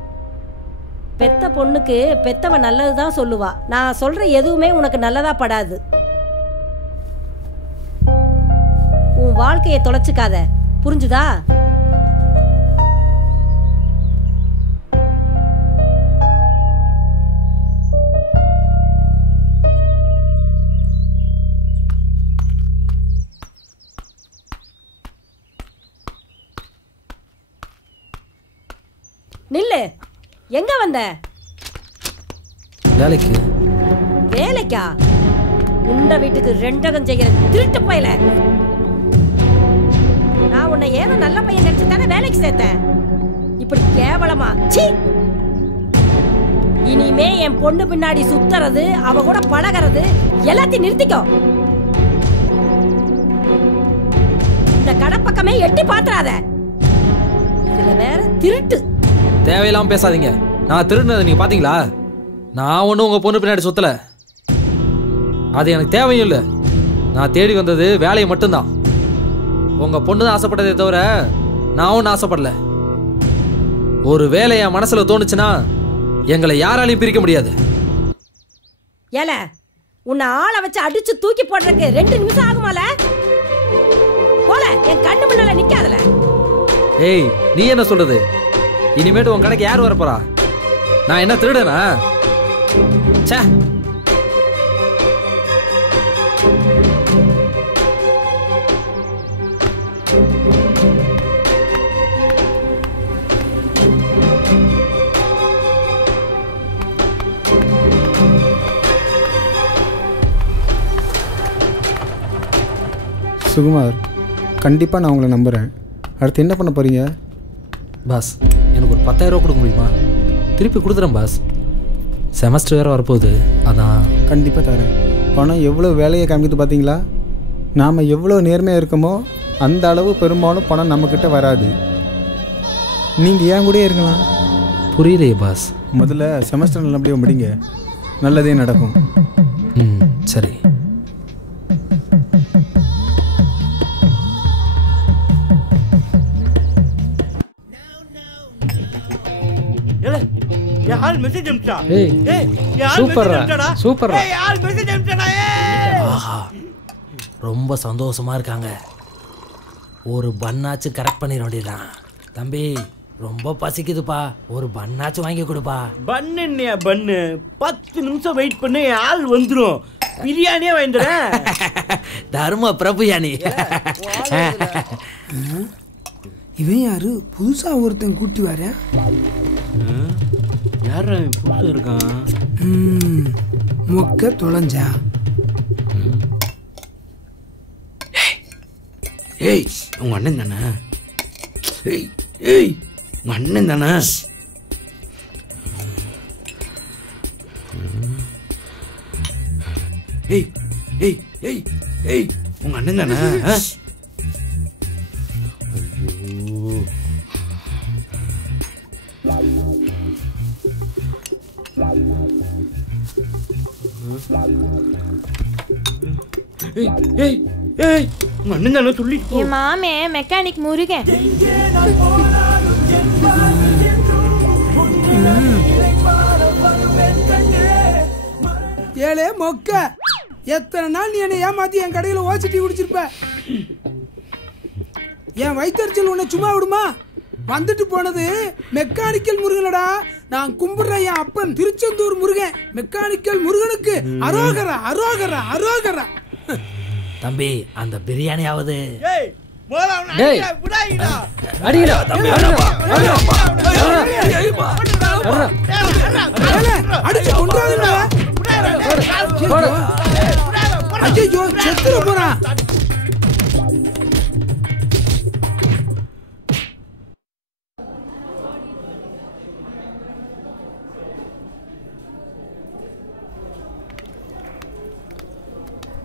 பெத்த பொண்ணுக்கு பெத்தவ நல்லதுதான் சொல்லுவா. நான் சொல்ற எதுவுமே உனக்கு நல்லதா படாது. உன் வாழ்க்கையை தொலைச்சுக்காத, புரிஞ்சுதா? நில்லு. எங்க வந்த? வேலைக்கு. வேலைக்கா? உண்ட வீட்டுக்கு ரெண்டகம் செய்கிற திருட்டு பையல. நான் உன்னை ஏதோ நல்ல பையன் நினைச்சு தானே வேலைக்கு சேர்த்தேன். இப்படி கேவலமா? சீ! இனிமே என் பொண்ணு பின்னாடி சுத்துறது, அவ கூட பழகிறது எல்லாத்தையும் நிறுத்திக்கோ. இந்த கடை பக்கமே எட்டி பாத்துறாத. இதுல வேற திருட்டு. தேவையில்லாம பேசாதீங்க. நான் திருடுனதை நீங்க பாத்தீங்களா? நான் ஒன்றும் உங்க பொண்ணு பின்னாடி சுத்தல. அது எனக்கு தேவையும் இல்லை. நான் தேடி வந்தது வேலையை மட்டும்தான். உங்க பொண்ணு தான் ஆசைப்பட்டதே தவிர நான் ஒன்றும் ஆசைப்படல. ஒரு வேலை என் மனசுல தோணுச்சுன்னா எங்களை யாராலையும் பிரிக்க முடியாது. ஏல, உன்னை ஆளை வச்சு அடிச்சு தூக்கி போடுறதுக்கு 2 நிமிஷம் ஆகுமால? போல, என் கண்ணு முன்னால நிக்காதல. ஏய், நீ என்ன சொல்றது? இனிமேட்டு உன் கடைக்கு யார் வரப்போறா? நான் என்ன திருடனா? ச்சே. சுகுமார், கண்டிப்பாக நான் உங்களை நம்புகிறேன். அடுத்து என்ன பண்ண போகிறீங்க? பாஸ், எனக்கு ஒரு 10,000 ரூபா கொடுக்க முடியுமா? திருப்பி கொடுத்துறேன் பாஸ். செமஸ்டர் வேறு வரப்போகுது, அதான். கண்டிப்பாக தரேன். பணம் எவ்வளோ வேலையை காமிக்குது பார்த்தீங்களா? நாம் எவ்வளோ நேர்மையாக இருக்கோமோ அந்த அளவு பெரும்பாலும் பணம் நம்மக்கிட்ட வராது. நீங்கள் ஏன் கூட இருக்கலாம். புரியலையே பாஸ். முதல்ல செமஸ்டர் நல்லபடியாக முடிங்க, நல்லதே நடக்கும். சரி. யார் மெசேஜ் அனுப்பிச்சா? ஏய், சூப்பர்ரா, சூப்பர்ரா. யார் மெசேஜ் அனுப்பிச்சா? ஆஹா, ரொம்ப சந்தோஷமா இருக்காங்க. ஒரு பன்னாச்சு கரெக்ட் பண்ணிட வேண்டியதுதான். தம்பி, ரொம்ப பசிக்குதுப்பா, ஒரு பன்னாச்சு வாங்கி கொடுப்பா. பன்னு என்னையா பன்னு? 10 நிமிஷம் வெயிட் பண்ணு, ஆள் வந்துடும். பிரியாணியே வாங்கிடுறேன். தர்ம பிரபுயானி. இவன் யாரு? புதுசா ஒருத்தன் கூட்டி வரேன். யாரா புதுசா இருக்கான்? மொக்க தொலைஞ்சா. ஏய் உங்க அண்ணன் தானே? ஏய் ஏய் உங்க அண்ணன் தானே? ஏய் ஏய் ஏய் ஏய் உங்க அண்ணன் தானே? ஏய் ஏய் ஏய் உங்க அண்ணன் தானே சொல்லிட்டு போ. என் மாமே மெக்கானிக் முருகன். ஏலே மொக்க, எத்தனை நாள் நீ என்னை ஏமாத்தி என் கடையில் ஓசிட்டி குடிச்சிருப்ப. என் வயிற்றுச்சல் உன்னை சும்மா விடுமா? வந்துட்டு போனது மெக்கானிக்கல் முருகனடா. நான் கும்பிடுற என் அப்பன் திருச்செந்தூர் முருகன். மெக்கானிக்கல் முருகனுக்கு அரோகரா அரோகரா அரோகரா. தம்பி அந்த பிரியாணியாவது அடிச்சு கொண்டாதுடா. ஐயோ செத்துற போறான்.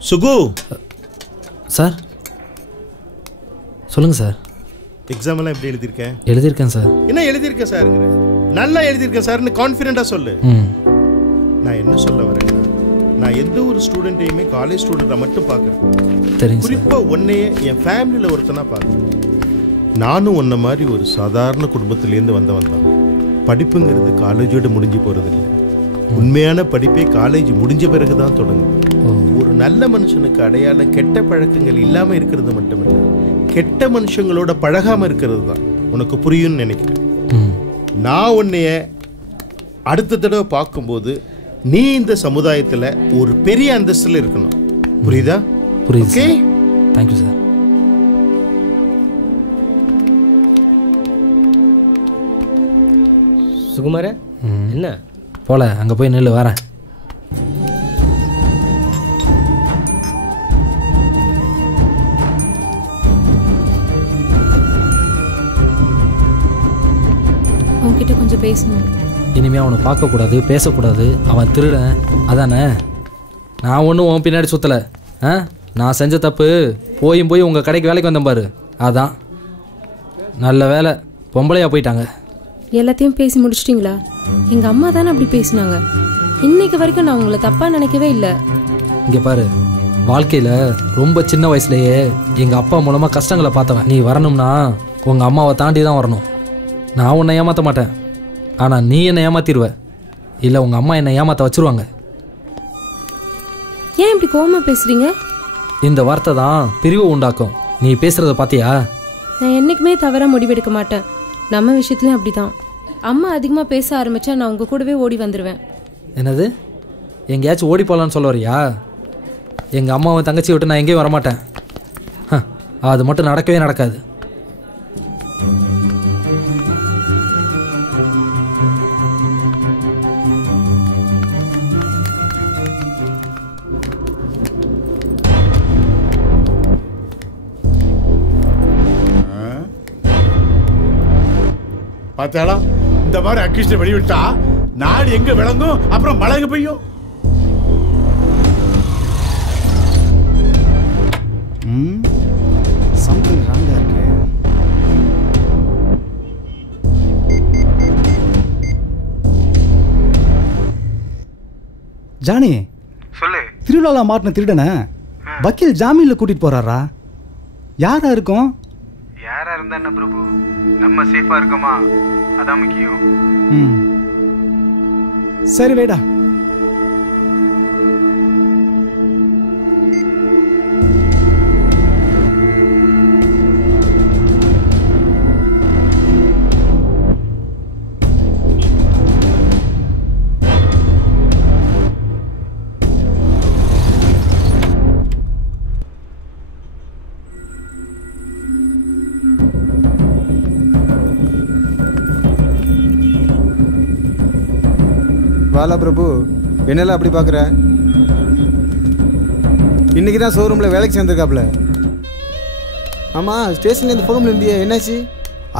சுகு சார் சொல்லுங்க சார். எக்ஸாம் எல்லாம் எப்படி எழுதியிருக்கேன்? எழுதியிருக்கேன் சார். என்ன எழுதியிருக்கேன் சாருங்கிற? நல்லா எழுதியிருக்கேன் சார்னு கான்ஃபிடென்ட்டா சொல்லு. நான் என்ன சொல்ல வரேன்னா, நான் எந்த ஒரு ஸ்டூடெண்ட்டையுமே காலேஜ் ஸ்டூடெண்ட்டை மட்டும் பார்க்குறேன். குறிப்பாக உன்னையே என் ஃபேமிலியில் ஒருத்தனா பார்க்குறேன். நானும் உன்ன மாதிரி ஒரு சாதாரண குடும்பத்திலேருந்து வந்தவன் தான். படிப்புங்கிறது காலேஜோடு முடிஞ்சு போகிறதில்லை. உண்மையான படிப்பே காலேஜ் முடிஞ்ச பிறகு தான் தொடங்கும். ஒரு நல்ல மனுஷனுக்கு அடையாளம் கெட்ட பழக்கங்கள் இல்லாமல் இருக்கிறது மட்டுமில்லை, கெட்ட மனுஷங்களோட பழகாமல் இருக்கிறது தான். உனக்கு புரியும்னு நினைக்கிறேன். நான் உன்னைய அடுத்த தடவை பார்க்கும்போது நீ இந்த சமுதாயத்தில் ஒரு பெரிய அந்தஸ்தில் இருக்கணும். புரியுதா? புரியுது. Okay, thank you sir. சுகுமார என்ன போல அங்கே போய் நெல் வரேன். உன்கிட்ட கொஞ்சம் பேசணும். இனிமே அவனை பார்க்கக்கூடாது, பேசக்கூடாது. அவன் திருடன் அதானே? நான் ஒன்றும் உன் பின்னாடி சுற்றலை. நான் செஞ்ச தப்பு போய் உங்கள் கடைக்கு வேலைக்கு வந்தேன் பாரு, அதான். நல்ல வேலை பொம்பளையாக போயிட்டாங்க. எல்லாத்தையும் பேசி முடிச்சிட்டிங்களா? எங்கள் அம்மா தானே அப்படி பேசினாங்க. இன்னைக்கு வரைக்கும் நான் உங்களை தப்பாக நினைக்கவே இல்லை. இங்கே பாரு, வாழ்க்கையில் ரொம்ப சின்ன வயசுலேயே எங்கள் அப்பா மூலமாக கஷ்டங்களை பார்த்தவன். நீ வரணும்னா உங்கள் அம்மாவை தாண்டி தான் வரணும். நான் உன்னை ஏமாற்ற மாட்டேன், ஆனால் நீ என்னை ஏமாத்திடுவ. இல்லை உங்கள் அம்மா என்னை ஏமாற்ற வச்சுருவாங்க. ஏன் இப்படி கோவமாக பேசுகிறீங்க? இந்த வார்த்தை தான் பிரிவு உண்டாக்கும். நீ பேசுகிறத பார்த்தியா? நான் என்றைக்குமே தவறாக முடிவெடுக்க மாட்டேன். நம்ம விஷயத்துலையும் அப்படி தான். அம்மா அதிகமாக பேச ஆரம்பித்தா நான் உங்கள் கூடவே ஓடி வந்துடுவேன். என்னது? எங்கேயாச்சும் ஓடி போகலான்னு சொல்ல வரியா? எங்கள் அம்மாவை தங்கச்சி விட்டு நான் எங்கேயும் வரமாட்டேன். அது மட்டும் நடக்கவே நடக்காது. பார்த்தாளா, இந்த மாதிரி அக்கிஷ்ட வெளிவிட்டா நாடு எங்க விளங்கும், அப்புறம் மழை எங்க பெய்யும். சம்திங் ராங்கா இருக்கு. ஜானி சொல்லு. திருவிழால மாட்டின திருடனை வக்கீல் ஜாமீன்ல கூட்டிட்டு போறாரா? யாரா இருக்கும்? யாரா இருந்தா என்ன பிரபு, நம்ம சேஃபா இருக்கோமா அதான் முக்கியம். சரி வேடா. வாலா பிரபு, என்னெல்லாம் அப்படி பார்க்குற? இன்னைக்கு தான் ஷோரூமில் வேலைக்கு சேர்ந்துருக்காப்புல. ஆமாம், ஸ்டேஷன்லேருந்து ஃபோனில் இருந்தியே, என்னாச்சு?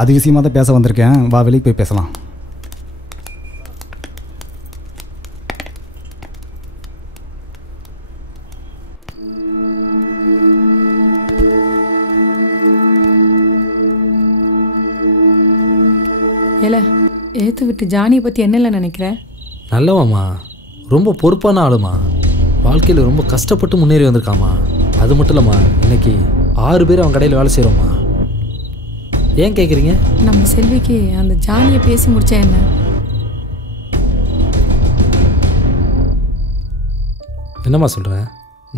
அது விஷயமா தான் பேச வந்திருக்கேன். வா, வெளியே போய் பேசலாம். ஏல ஏற்று விட்டு ஜானியை பற்றி என்னல நினைக்கிற? நல்லவாம்மா, ரொம்ப பொறுப்பான ஆளுமா. வாழ்க்கையில் ரொம்ப கஷ்டப்பட்டு முன்னேறி வந்திருக்காமா. அது மட்டும் இல்லைம்மா, இன்னைக்கு 6 பேர் அவன் கடையில் வேலை செய்கிறோம்மா. ஏன் கேட்குறீங்க? நம்ம செல்விக்கு அந்த ஜானியை பேசி முடிச்சா என்ன? என்னம்மா சொல்கிற?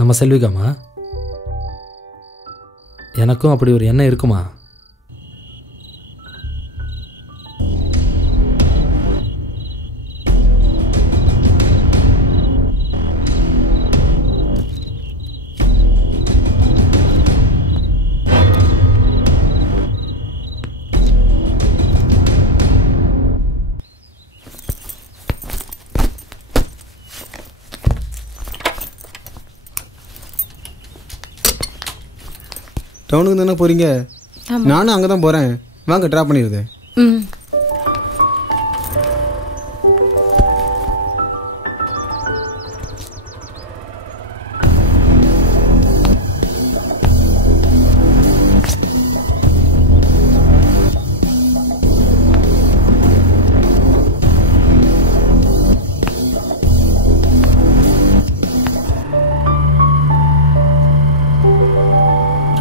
நம்ம செல்விக்காம்மா? எனக்கும் அப்படி ஒரு எண்ணம் இருக்குமா? டவுனுக்கு தானே போகிறீங்க? நானும் அங்கே தான் போகிறேன். வாங்க, ட்ராப் பண்ணிடுது.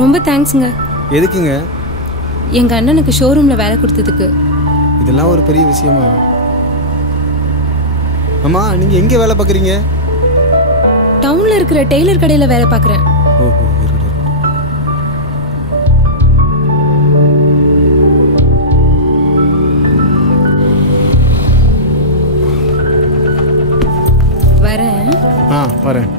ரொம்ப தேங்க்ஸுங்க. எதுக்குங்க? எங்கள் அண்ணனுக்கு ஷோரூமில் வேலை கொடுத்ததுக்கு. இதெல்லாம் ஒரு பெரிய விஷயமா? அம்மா, நீங்கள் எங்கே வேலை பார்க்குறீங்க? டவுனில் இருக்கிற டெய்லர் கடையில் வேலை பார்க்குறேன். ஓஹோ, வரேன். வரேன்.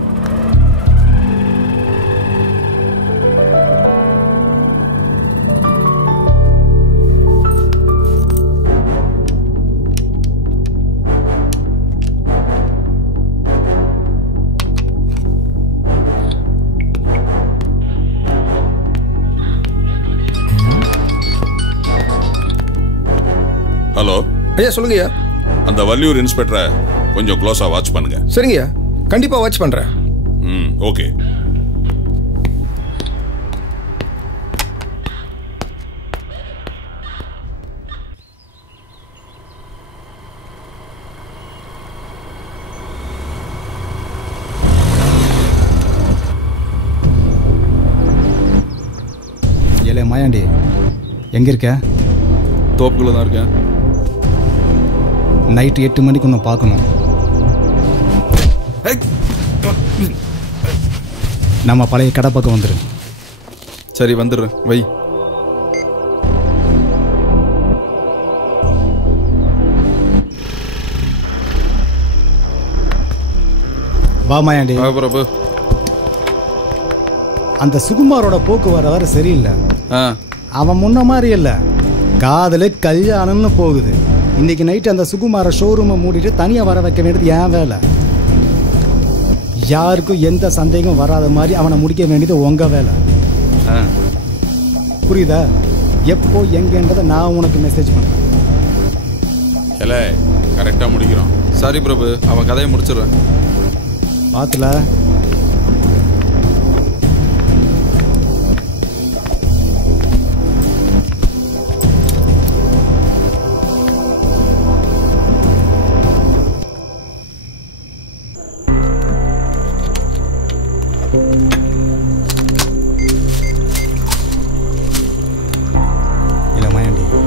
ஹலோ ஐயா, சொல்லுங்கய்யா. அந்த வள்ளியூர் இன்ஸ்பெக்டரை கொஞ்சம் க்ளோஸா வாட்ச் பண்ணுங்க. சரிங்கய்யா, கண்டிப்பா வாட்ச் பண்றேன். ஓகே. ஏலே மாயாண்டி, எங்கே இருக்க? தோப்புக்குள்ள தான் இருக்கேன். நைட்டு 8 மணிக்கு ஒன்று பார்க்கணும். நம்ம பழைய கடை பக்கம் வந்துடு. சரி, வந்துடுறேன். வை. வா மாயாண்டி. அந்த சுகுமாரோட போக்கு வர சரியில்லை. அவன் முன்ன மாதிரி இல்லை, காதல கல்யாணம்னு போகுது. இன்னைக்கு நைட்டு அந்த சுகுமார ஷோரூமை மூடிட்டு தனியாக வர வைக்க வேண்டியது என் வேலை. யாருக்கும் எந்த சந்தேகம் வராத மாதிரி அவனை முடிக்க வேண்டியது உங்க வேலை. புரியுதா? எப்போ எங்கன்றதை நான் உனக்கு மெசேஜ் பண்றேன். கரெக்டா முடிக்கிறோம். சாரி பிரபு, அவன் கதையை முடிச்சிடுறேன். பாத்துல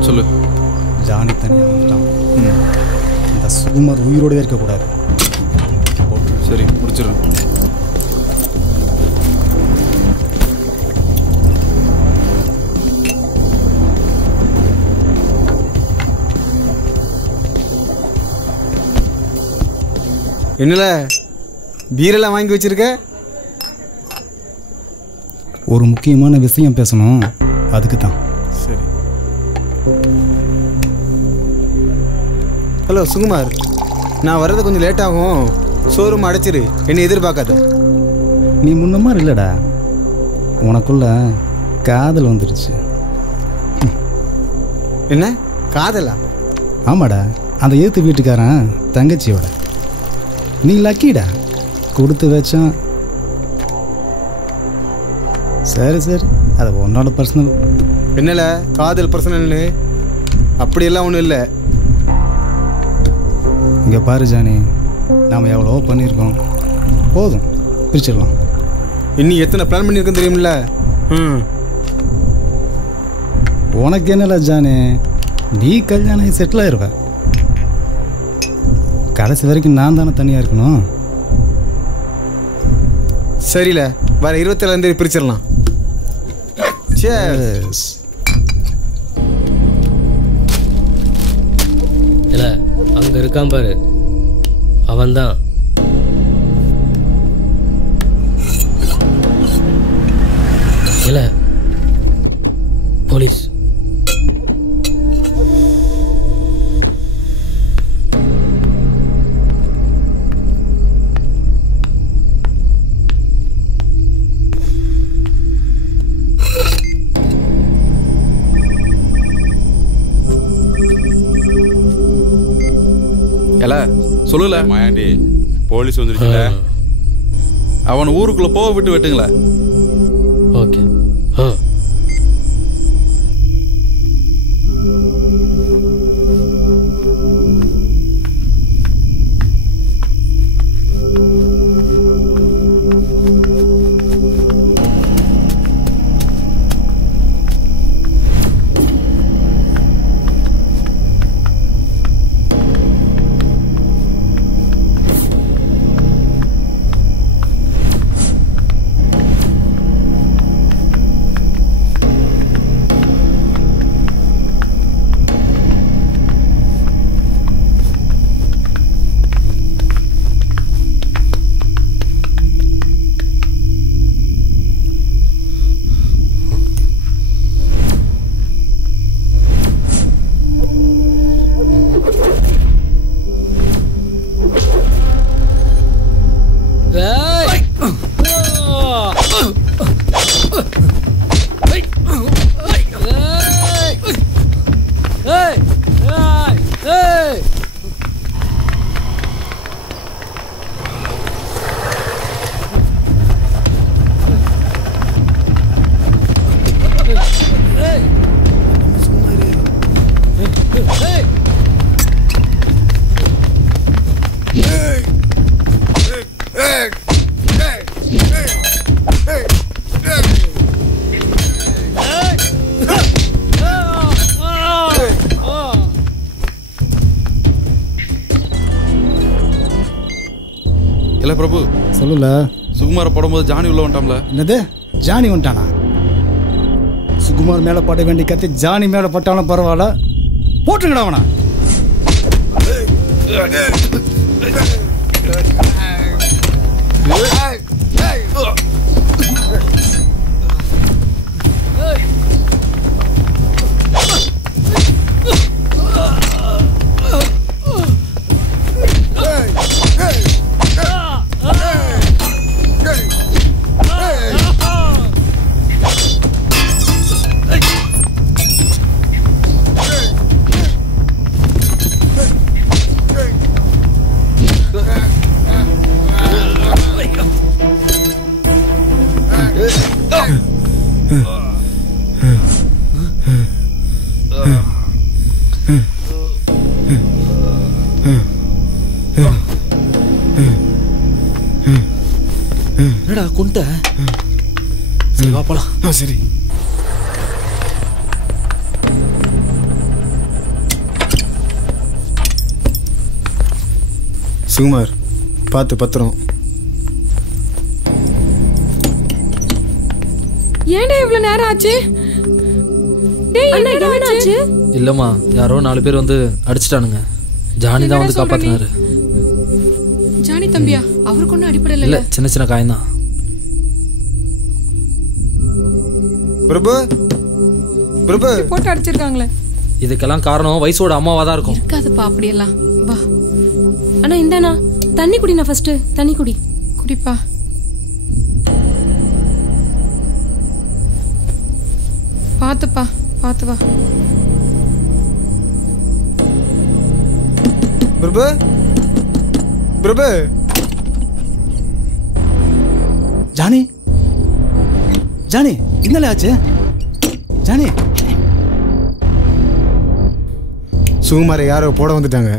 சொல்லு. ஜானி தனியாக வந்துட்டான். இந்த சுகுமார் உயிரோடவே இருக்கக்கூடாது. சரி, முடிச்சிடுறேன். என்னல பீரெல்லாம் வாங்கி வச்சிருக்க? ஒரு முக்கியமான விஷயம் பேசணும், அதுக்கு தான். சரி. ஹலோ சுகுமார், நான் வர்றது கொஞ்சம் லேட் ஆகும். ஷோரூம் அடைச்சிரு, என்னை எதிர்பார்க்காத. நீ முன்ன மாதிரி இல்லைடா, உனக்குள்ள காதல் வந்துடுச்சு. என்ன காதலா? ஆமாடா, அந்த எதிர்த்து வீட்டுக்காரன் தங்கச்சியோட. நீ லக்கிடா, கொடுத்து வச்சான். சரி சரி, அது உன்னோட பர்சனல். என்னல காதல் பர்சனல்னு? அப்படியெல்லாம் ஒன்றும் இல்லை. இங்கே பாரு ஜானி, நாம் எவ்வளோ பண்ணியிருக்கோம், போதும் பிரிச்சிடலாம். இன்னும் எத்தனை பிளான் பண்ணியிருக்கோம் தெரியுமில்ல? உனக்கு என்னல ஜானி, நீ கல்யாணம் செட்டில் ஆயிருவ. கடைசி வரைக்கும் நான் தானே தனியாக இருக்கணும். சரியில்ல, வர 27 பிரிச்சிடலாம். இல்லை அங்கே இருக்கான் பாரு, அவன்தான். இல்லை போலீஸ். சொல்லல மாயாண்டி, போலீஸ் வந்துருச்சுல, அவன் ஊருக்குள்ள போக விட்டு வெட்டுங்களா? ஓகே. இல்லை பிரபு சொல்லல. சுகுமார போடும்போது ஜானி உள்ள வந்துட்டாம்ல. என்னது ஜானி வந்துட்டானா? சுகுமார் மேலே பட வேண்டிய கத்தி ஜானி மேலே பட்டாலும் பரவாயில்ல, போட்டுங்கடா அவனா. என்னடா கொண்ட? சரி வா போலாம். சரி. சுகுமார் பார்த்து பத்திரம். ஏன்டா இவ்வளவு நேரம் ஆச்சு? டேய் என்ன ஆச்சு? இல்லம்மா, யாரோ 4 பேர் வந்து அடிச்சிட்டானுங்க. ஜானி தான் வந்து காப்பாத்தினாரு. ஜானி தம்பியா? அவருக்கு ஒன்றும் அடிப்படையில் இல்ல, சின்ன சின்ன காயம்தான். பிரபு பிரபு போட்டு அடிச்சிருக்காங்களே. இதுக்கெல்லாம் காரணம் வயசோட அம்மாவா தான் இருக்கும். இருக்காதுப்பா அப்படியெல்லாம். வா அண்ணா இந்தாண்ணா தண்ணி குடிண்ணா, ஃபர்ஸ்ட் தண்ணி குடி. குடிப்பா. பார்த்துப்பா, பார்த்து வா. பிரபு பிரபு ஜானி ஜானி என்னல ஆச்சு? ஜானி சுகுமாரை யாரோ போட வந்துட்டாங்க.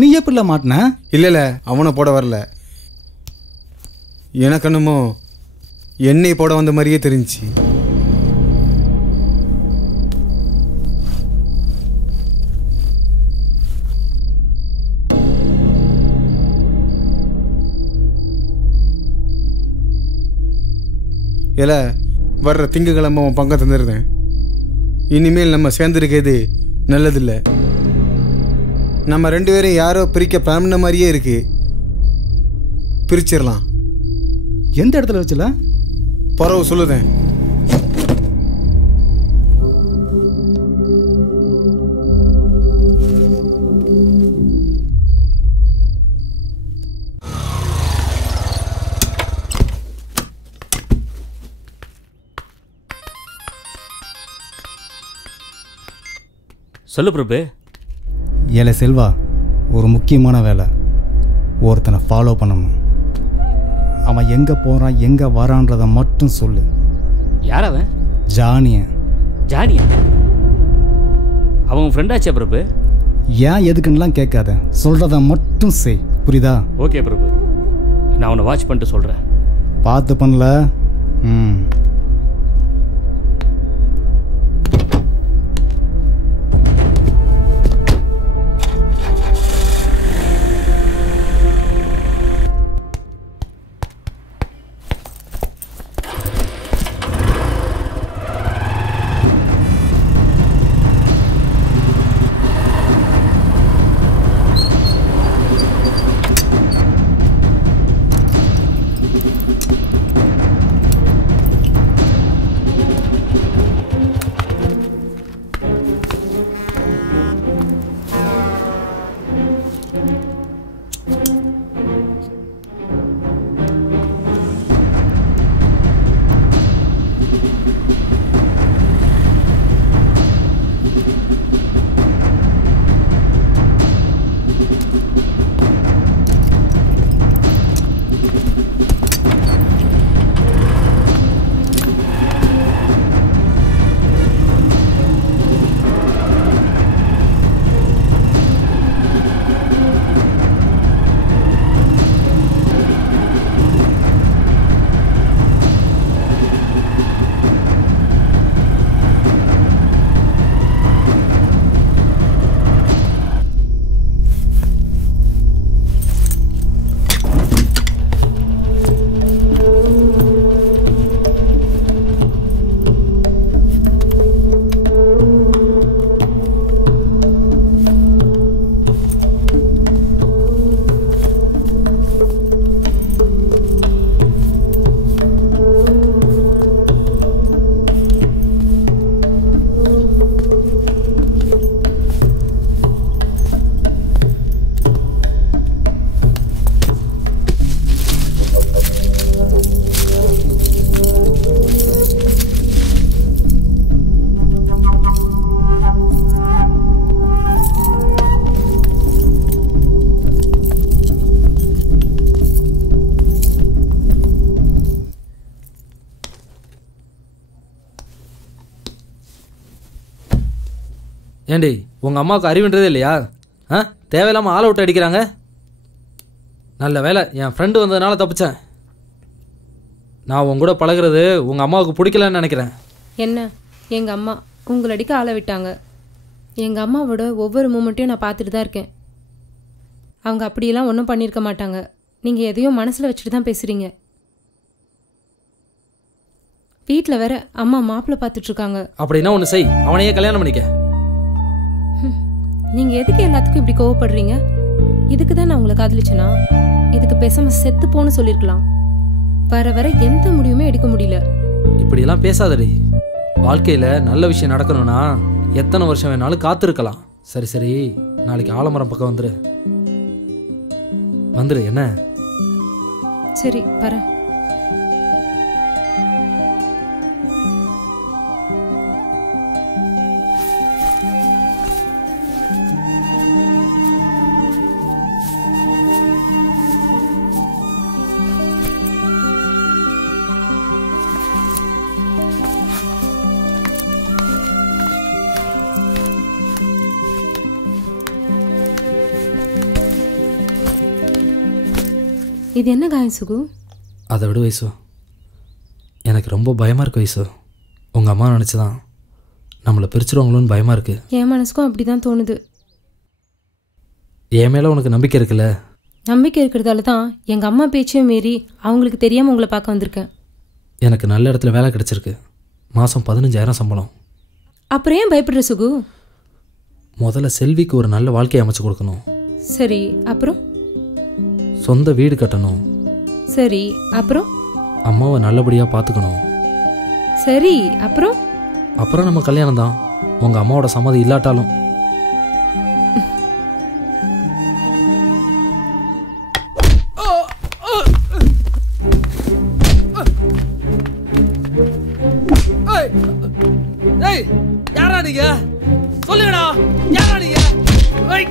நீ எப்படில மாட்டின? இல்ல அவனை போட வரல. எனக்கு என்னமோ என்னை போட வந்த மாதிரியே தெரிஞ்சுச்சு. இல்ல வர்ற திங்கக்கிழமை அவன் பங்கம் தந்துடுறேன். இனிமேல் நம்ம சேர்ந்துருக்கிறது நல்லதில்லை. நம்ம 2 பேரும் யாரோ பிரிக்க பிளான் மாதிரியே இருக்கு. பிரிச்சிடலாம். எந்த இடத்துல வச்சுல? பரவ சொல்லுதேன். சொல்லு பிரபு. ஏல செல்வா, ஒரு முக்கியமான வேலை. ஒருத்தனை ஃபாலோ பண்ணணும். அவன் எங்கே போகிறான் எங்கே வரான்றதை மட்டும் சொல்லு. யார் அவன்? ஜானிய. ஜானியா? அவன் ஃப்ரெண்டாச்சே பிரபு. ஏன் எதுக்குன்னெலாம் கேட்காத, சொல்கிறத மட்டும் செய். புரியுதா? ஓகே பிரபு, நான் அவனை வாட்ச் பண்ணிட்டு சொல்கிறேன். பார்த்து பண்ணல. ஏண்டி உங்கள் அம்மாவுக்கு அறிவுன்றதே இல்லையா? தேவையில்லாமல் ஆள் அவுட் அடிக்கிறாங்க. நல்ல வேலை என் ஃப்ரெண்டு வந்ததுனால தப்பிச்சேன். நான் உங்க கூட பழகிறது உங்கள் அம்மாவுக்கு பிடிக்கலன்னு நினைக்கிறேன். என்ன, எங்கள் அம்மா உங்களை அடிக்க ஆளை விட்டாங்க. எங்கள் அம்மாவோட ஒவ்வொரு மூமெண்ட்டையும் நான் பார்த்துட்டு தான் இருக்கேன். அவங்க அப்படியெல்லாம் ஒன்றும் பண்ணியிருக்க மாட்டாங்க. நீங்கள் எதையோ மனசில் வச்சுட்டு தான் பேசுகிறீங்க. வீட்டில் வேற அம்மா மாப்பிள்ளை பார்த்துட்ருக்காங்க. அப்படின்னா ஒன்று செய், அவனையே கல்யாணம் பண்ணிக்க. நீங்கள் எதுக்கு எல்லாத்துக்கும் இப்படி கோவப்படுறீங்க? இதுக்கு தான் நான் உங்களை காதலிச்சேனா? இதுக்கு பேசாம செத்து போன்னு சொல்லியிருக்கலாம். வர வர எந்த முடிவுமே எடுக்க முடியல. இப்படியெல்லாம் பேசாதடி. வாழ்க்கையில் நல்ல விஷயம் நடக்கணும்னா எத்தனை வருஷம் வேணாலும் காத்திருக்கலாம். சரி சரி, நாளைக்கு ஆலமரம் பக்கம் வந்துரு. வந்துரு என்ன. சரி வரேன். இது என்ன காயம் சுகு? அதை விடு வயசு. எனக்கு ரொம்ப பயமாக இருக்கு வயசு. உங்கள் அம்மா நினச்சி தான் நம்மளை பிரிச்சுருவாங்களோன்னு பயமாக இருக்குது. என் மனசுக்கும் அப்படி தான் தோணுது. என் மேலே உனக்கு நம்பிக்கை இருக்குல்ல? நம்பிக்கை இருக்கிறதால தான் எங்கள் அம்மா பேச்சையும் மீறி அவங்களுக்கு தெரியாமல் உங்களை பார்க்க வந்திருக்கேன். எனக்கு நல்ல இடத்துல வேலை கிடச்சிருக்கு. மாதம் 15,000 சம்பளம். அப்புறம் ஏன் பயப்படுற சுகு? முதல்ல செல்விக்கு ஒரு நல்ல வாழ்க்கையை அமைச்சு கொடுக்கணும். சரி அப்புறம்? சொந்த வீடு கட்டணும். சரி அப்புறம்? அம்மாவை நல்லபடியாக பார்த்துக்கணும். சரி அப்புறம்? அப்புறம் நம்ம கல்யாணம் தான். உங்கள் அம்மாவோட சம்மதி இல்லாட்டாலும். யாரா நீங்க? சொல்லுங்கடா, யாரா நீங்க? ஏய்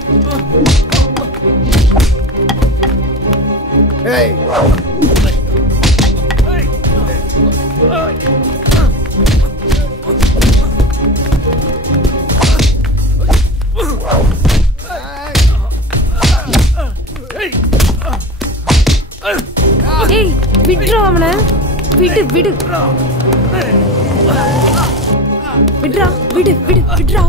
விட்றா அவனை. விடு விடு விட்றா. விடு விடு விட்றா.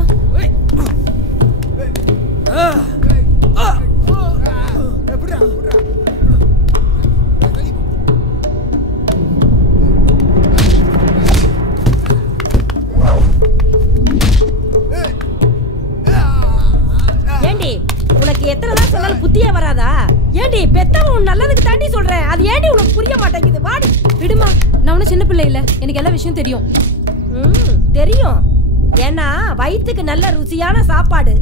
ஏண்டி உனக்கு எத்தனை தான் சொன்னாலும் புத்தியே வராதா? ஏண்டி பெத்தவன் நல்லதுக்கு தாண்டி சொல்றேன். அது ஏண்டி உனக்கு புரிய மாட்டேங்குது? வாடி. விடுமா, நான் ஒன்றும் சின்ன பிள்ளை இல்லை. எனக்கு எல்லா விஷயம் தெரியும். தெரியும். ஏன்னா வயிற்றுக்கு நல்ல ருசியான சாப்பாடு,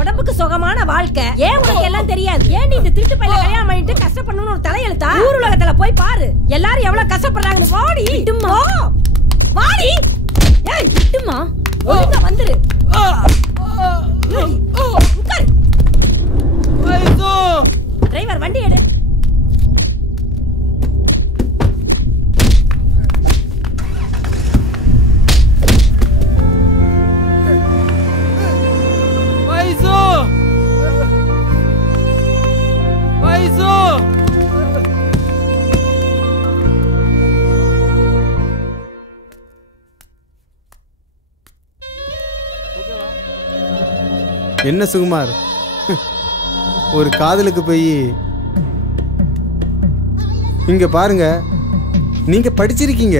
உடம்புக்கு சுகமான வாழ்க்கை. ஏன் உனக்கு எல்லாம் தெரியாது? ஏன் இந்த திருட்டு பையில கல்யாணம் பண்ணிட்டு கஷ்டப்படணும்னு ஒரு தலையெழுத்தா? ஊர் உலகத்துல போய் பாரு, எல்லாரும் எவ்வளவு கஷ்டப்படுறாங்கன்னு. வாடி விட்டுமா, வாடி. ஏய் விட்டுமா, ஒழுங்கா வந்துரு. உட்காரு. டிரைவர் வண்டி எடு. என்ன சுகுமார், ஒரு காதலுக்கு போய் இங்க பாருங்க, நீங்க படிச்சிருக்கீங்க,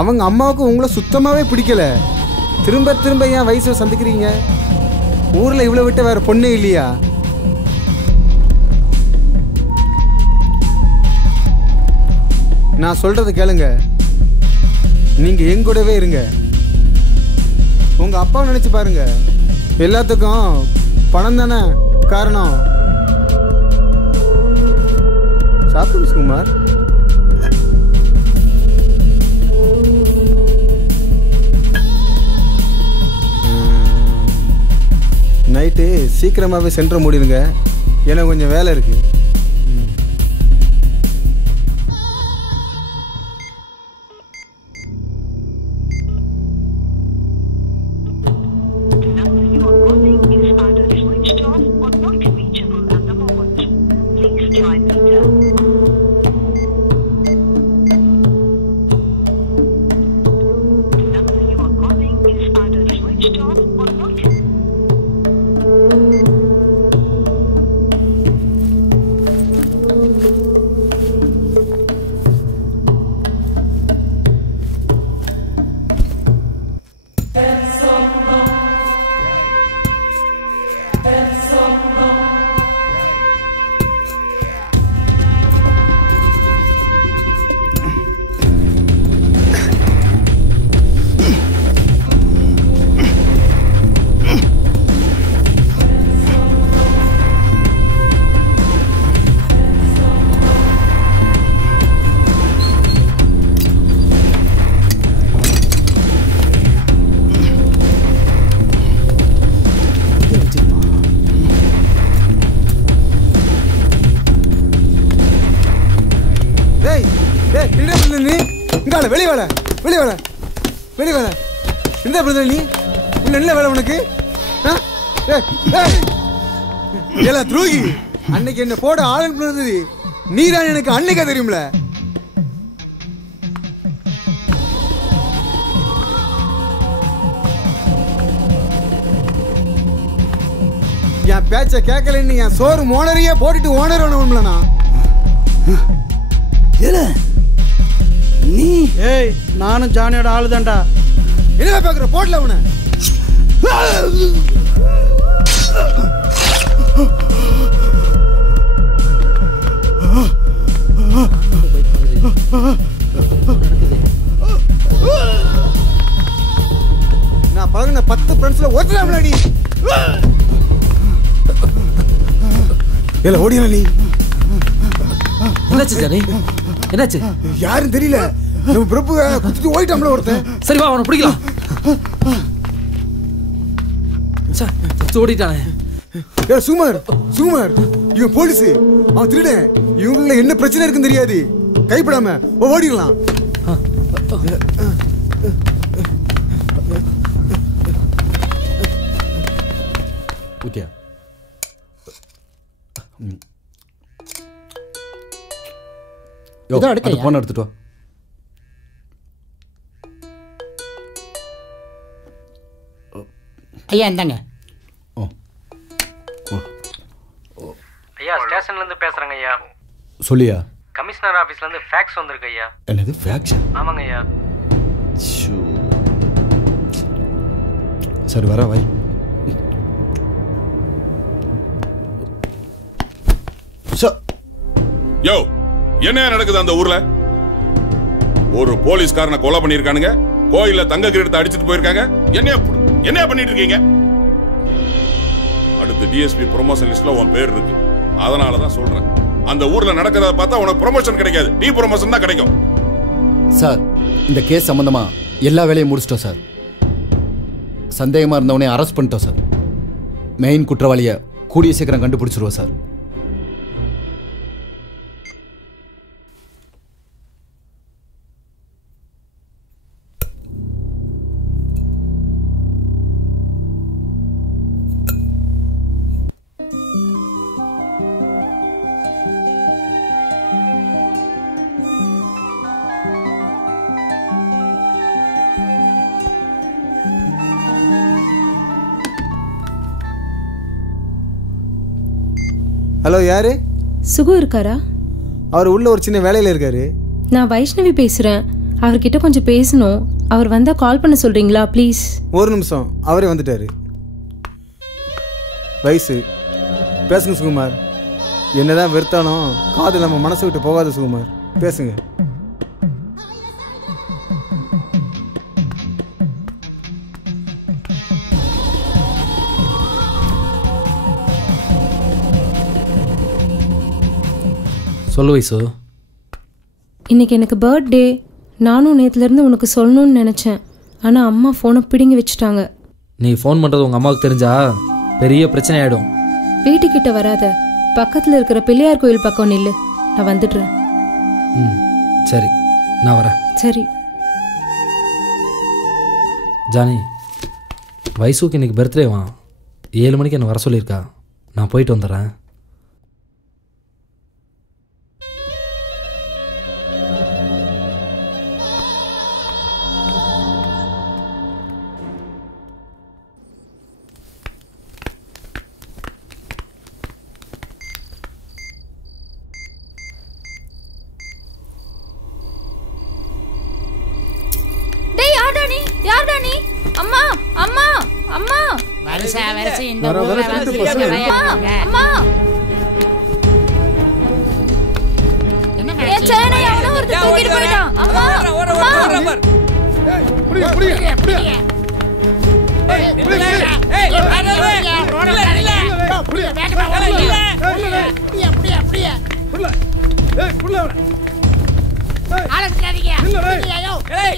அவங்க அம்மாவுக்கு உங்களை சுத்தமாவே பிடிக்கல. திரும்ப திரும்ப ஏன் வயசை சந்திக்கிறீங்க? ஊர்ல இவ்வளவு விட்டு வேற பொண்ணே இல்லையா? நான் சொல்றத கேளுங்க, நீங்க என் கூடவே இருங்க. உங்க அப்பாவை நினைச்சு பாருங்க, எல்லாத்துக்கும் பணம் தானே காரணம். சாப்பிடுங்க சுகுமார். நைட்டு சீக்கிரமாகவே சென்டர் மூடிடுங்க, எனக்கு கொஞ்சம் வேலை இருக்கு. இங்கால வெளியே வேலை வெளியே வேலை வெளியே வேலை இந்த பிரதர் நீ உள்ள என்ன வேலை உனக்கு ஏல துரோகி அன்னைக்கு என்ன போட ஆளன் இருந்தது நீதான் எனக்கு அன்னைக்கா தெரியும்ல என் பேச்ச கேட்கலன்னு என் சோறு ஓனரையே போட்டுட்டு ஓனர் ஒண்ணும்லண்ணா நீ ஏய் நானும் ஜானியோட ஆளு தான்டா என்ன பாக்குற போடல அவனை நான் பழகின 10 ஃப்ரெண்ட்ஸ்ல ஒருத்தர் நீ ஏல ஓடியா நீ என்னாச்சு ஜானி என்னாச்சு யாரும் தெரியல நம்ம பிரபு குத்திட்டு ஓடிட்டாம்ல ஒருத்தன் சரி வா அவனை பிடிக்கலாம் ஓடிட்டானே ஏ சுமார் சுமார் இவன் போலீஸ் அவன் திருடன் இவங்கள என்ன பிரச்சனை இருக்குன்னு தெரியாது கைப்படாம ஓடிடலாம் ஊட்டியா போன் எடுத்துட்டு ஐயா இந்தாங்க ஐயா ஸ்டேஷன்லேருந்து பேசுகிறேங்க ஐயா சொல்லியா கமிஷனர் ஆஃபீஸ்லேருந்து ஃபேக்ஸ் வந்திருக்கு ஐயா என்னது ஃபேக்ஸ் ஆமாங்க ஐயா சரி வர வை யோ என்ன நடக்குது அந்த ஊர்ல ஒரு போலீஸ்காரனை கொலை பண்ணிருக்கானுங்க கோயில்ல தங்க கிரீடத்தை அடிச்சிட்டு போயிருக்காங்க என்ன பண்ணிட்டு இருக்கீங்க அடுத்து டிஎஸ்பி ப்ரொமோஷன் லிஸ்ட்ல உன் பேர் இருக்கு அதனாலதான் சொல்றேன் அந்த ஊர்ல நடக்கிறத பார்த்தா உனக்கு ப்ரொமோஷன் கிடைக்காது டி ப்ரொமோஷன் தான் கிடைக்கும் சார் இந்த கேஸ் சம்பந்தமா எல்லா வேலையும் முடிச்சிட்டோம் சார் சந்தேகமா இருந்தவனே அரெஸ்ட் பண்ணிட்டோம் சார் மெயின் குற்றவாளியை கூடிய சீக்கிரம் கண்டுபிடிச்சிருவோம் சார் ஹலோ யாரு சுகு இருக்காரா அவர் உள்ள ஒரு சின்ன வேலையில இருக்காரு நான் வைஷ்ணவி பேசுறேன் அவர்கிட்ட கொஞ்சம் பேசணும் அவர் வந்தா கால் பண்ண சொல்றீங்களா ப்ளீஸ் ஒரு நிமிஷம் அவரே வந்துட்டாரு வயசு பேசுங்க சுகுமார் என்னதான் வெறுத்தாலும் காது நம்ம மனசை விட்டு போகாத சுகுமார் பேசுங்க சொல்லு வைசு இன்னைக்கு எனக்கு பர்த்டே நானும் நேற்றுலேருந்து உனக்கு சொல்லணும்னு நினச்சேன் ஆனால் அம்மா ஃபோனை பிடுங்கி வச்சுட்டாங்க நீ ஃபோன் பண்ணுறது உங்கள் அம்மாவுக்கு தெரிஞ்சா பெரிய பிரச்சனை ஆகிடும் வீட்டுக்கிட்ட வராத பக்கத்தில் இருக்கிற பிள்ளையார் கோயில் பக்கம் நில்லு நான் வந்துடுறேன் ம் சரி நான் வரேன் சரி ஜானி வைசுக்கு இன்னைக்கு பர்த்டேவா 7 மணிக்கு என்னை வர சொல்லியிருக்கா நான் போயிட்டு வந்துடுறேன் அம்மா அம்மா அம்மா வருஷா வருஷம் இந்த ஊர்ல வந்து அம்மா ஏ சேனை அவன ஒருத்தன் தூக்கிட்டு போய்ட்டான் அம்மா அம்மா ஏய் புடி புடி புடி ஏய் புடி ஏய் ரோட இல்ல புடி வேகமா இல்ல புடி புடி புடி புடி ஏய் புடி ஆள விடாதீங்க ஐயோ ஏய்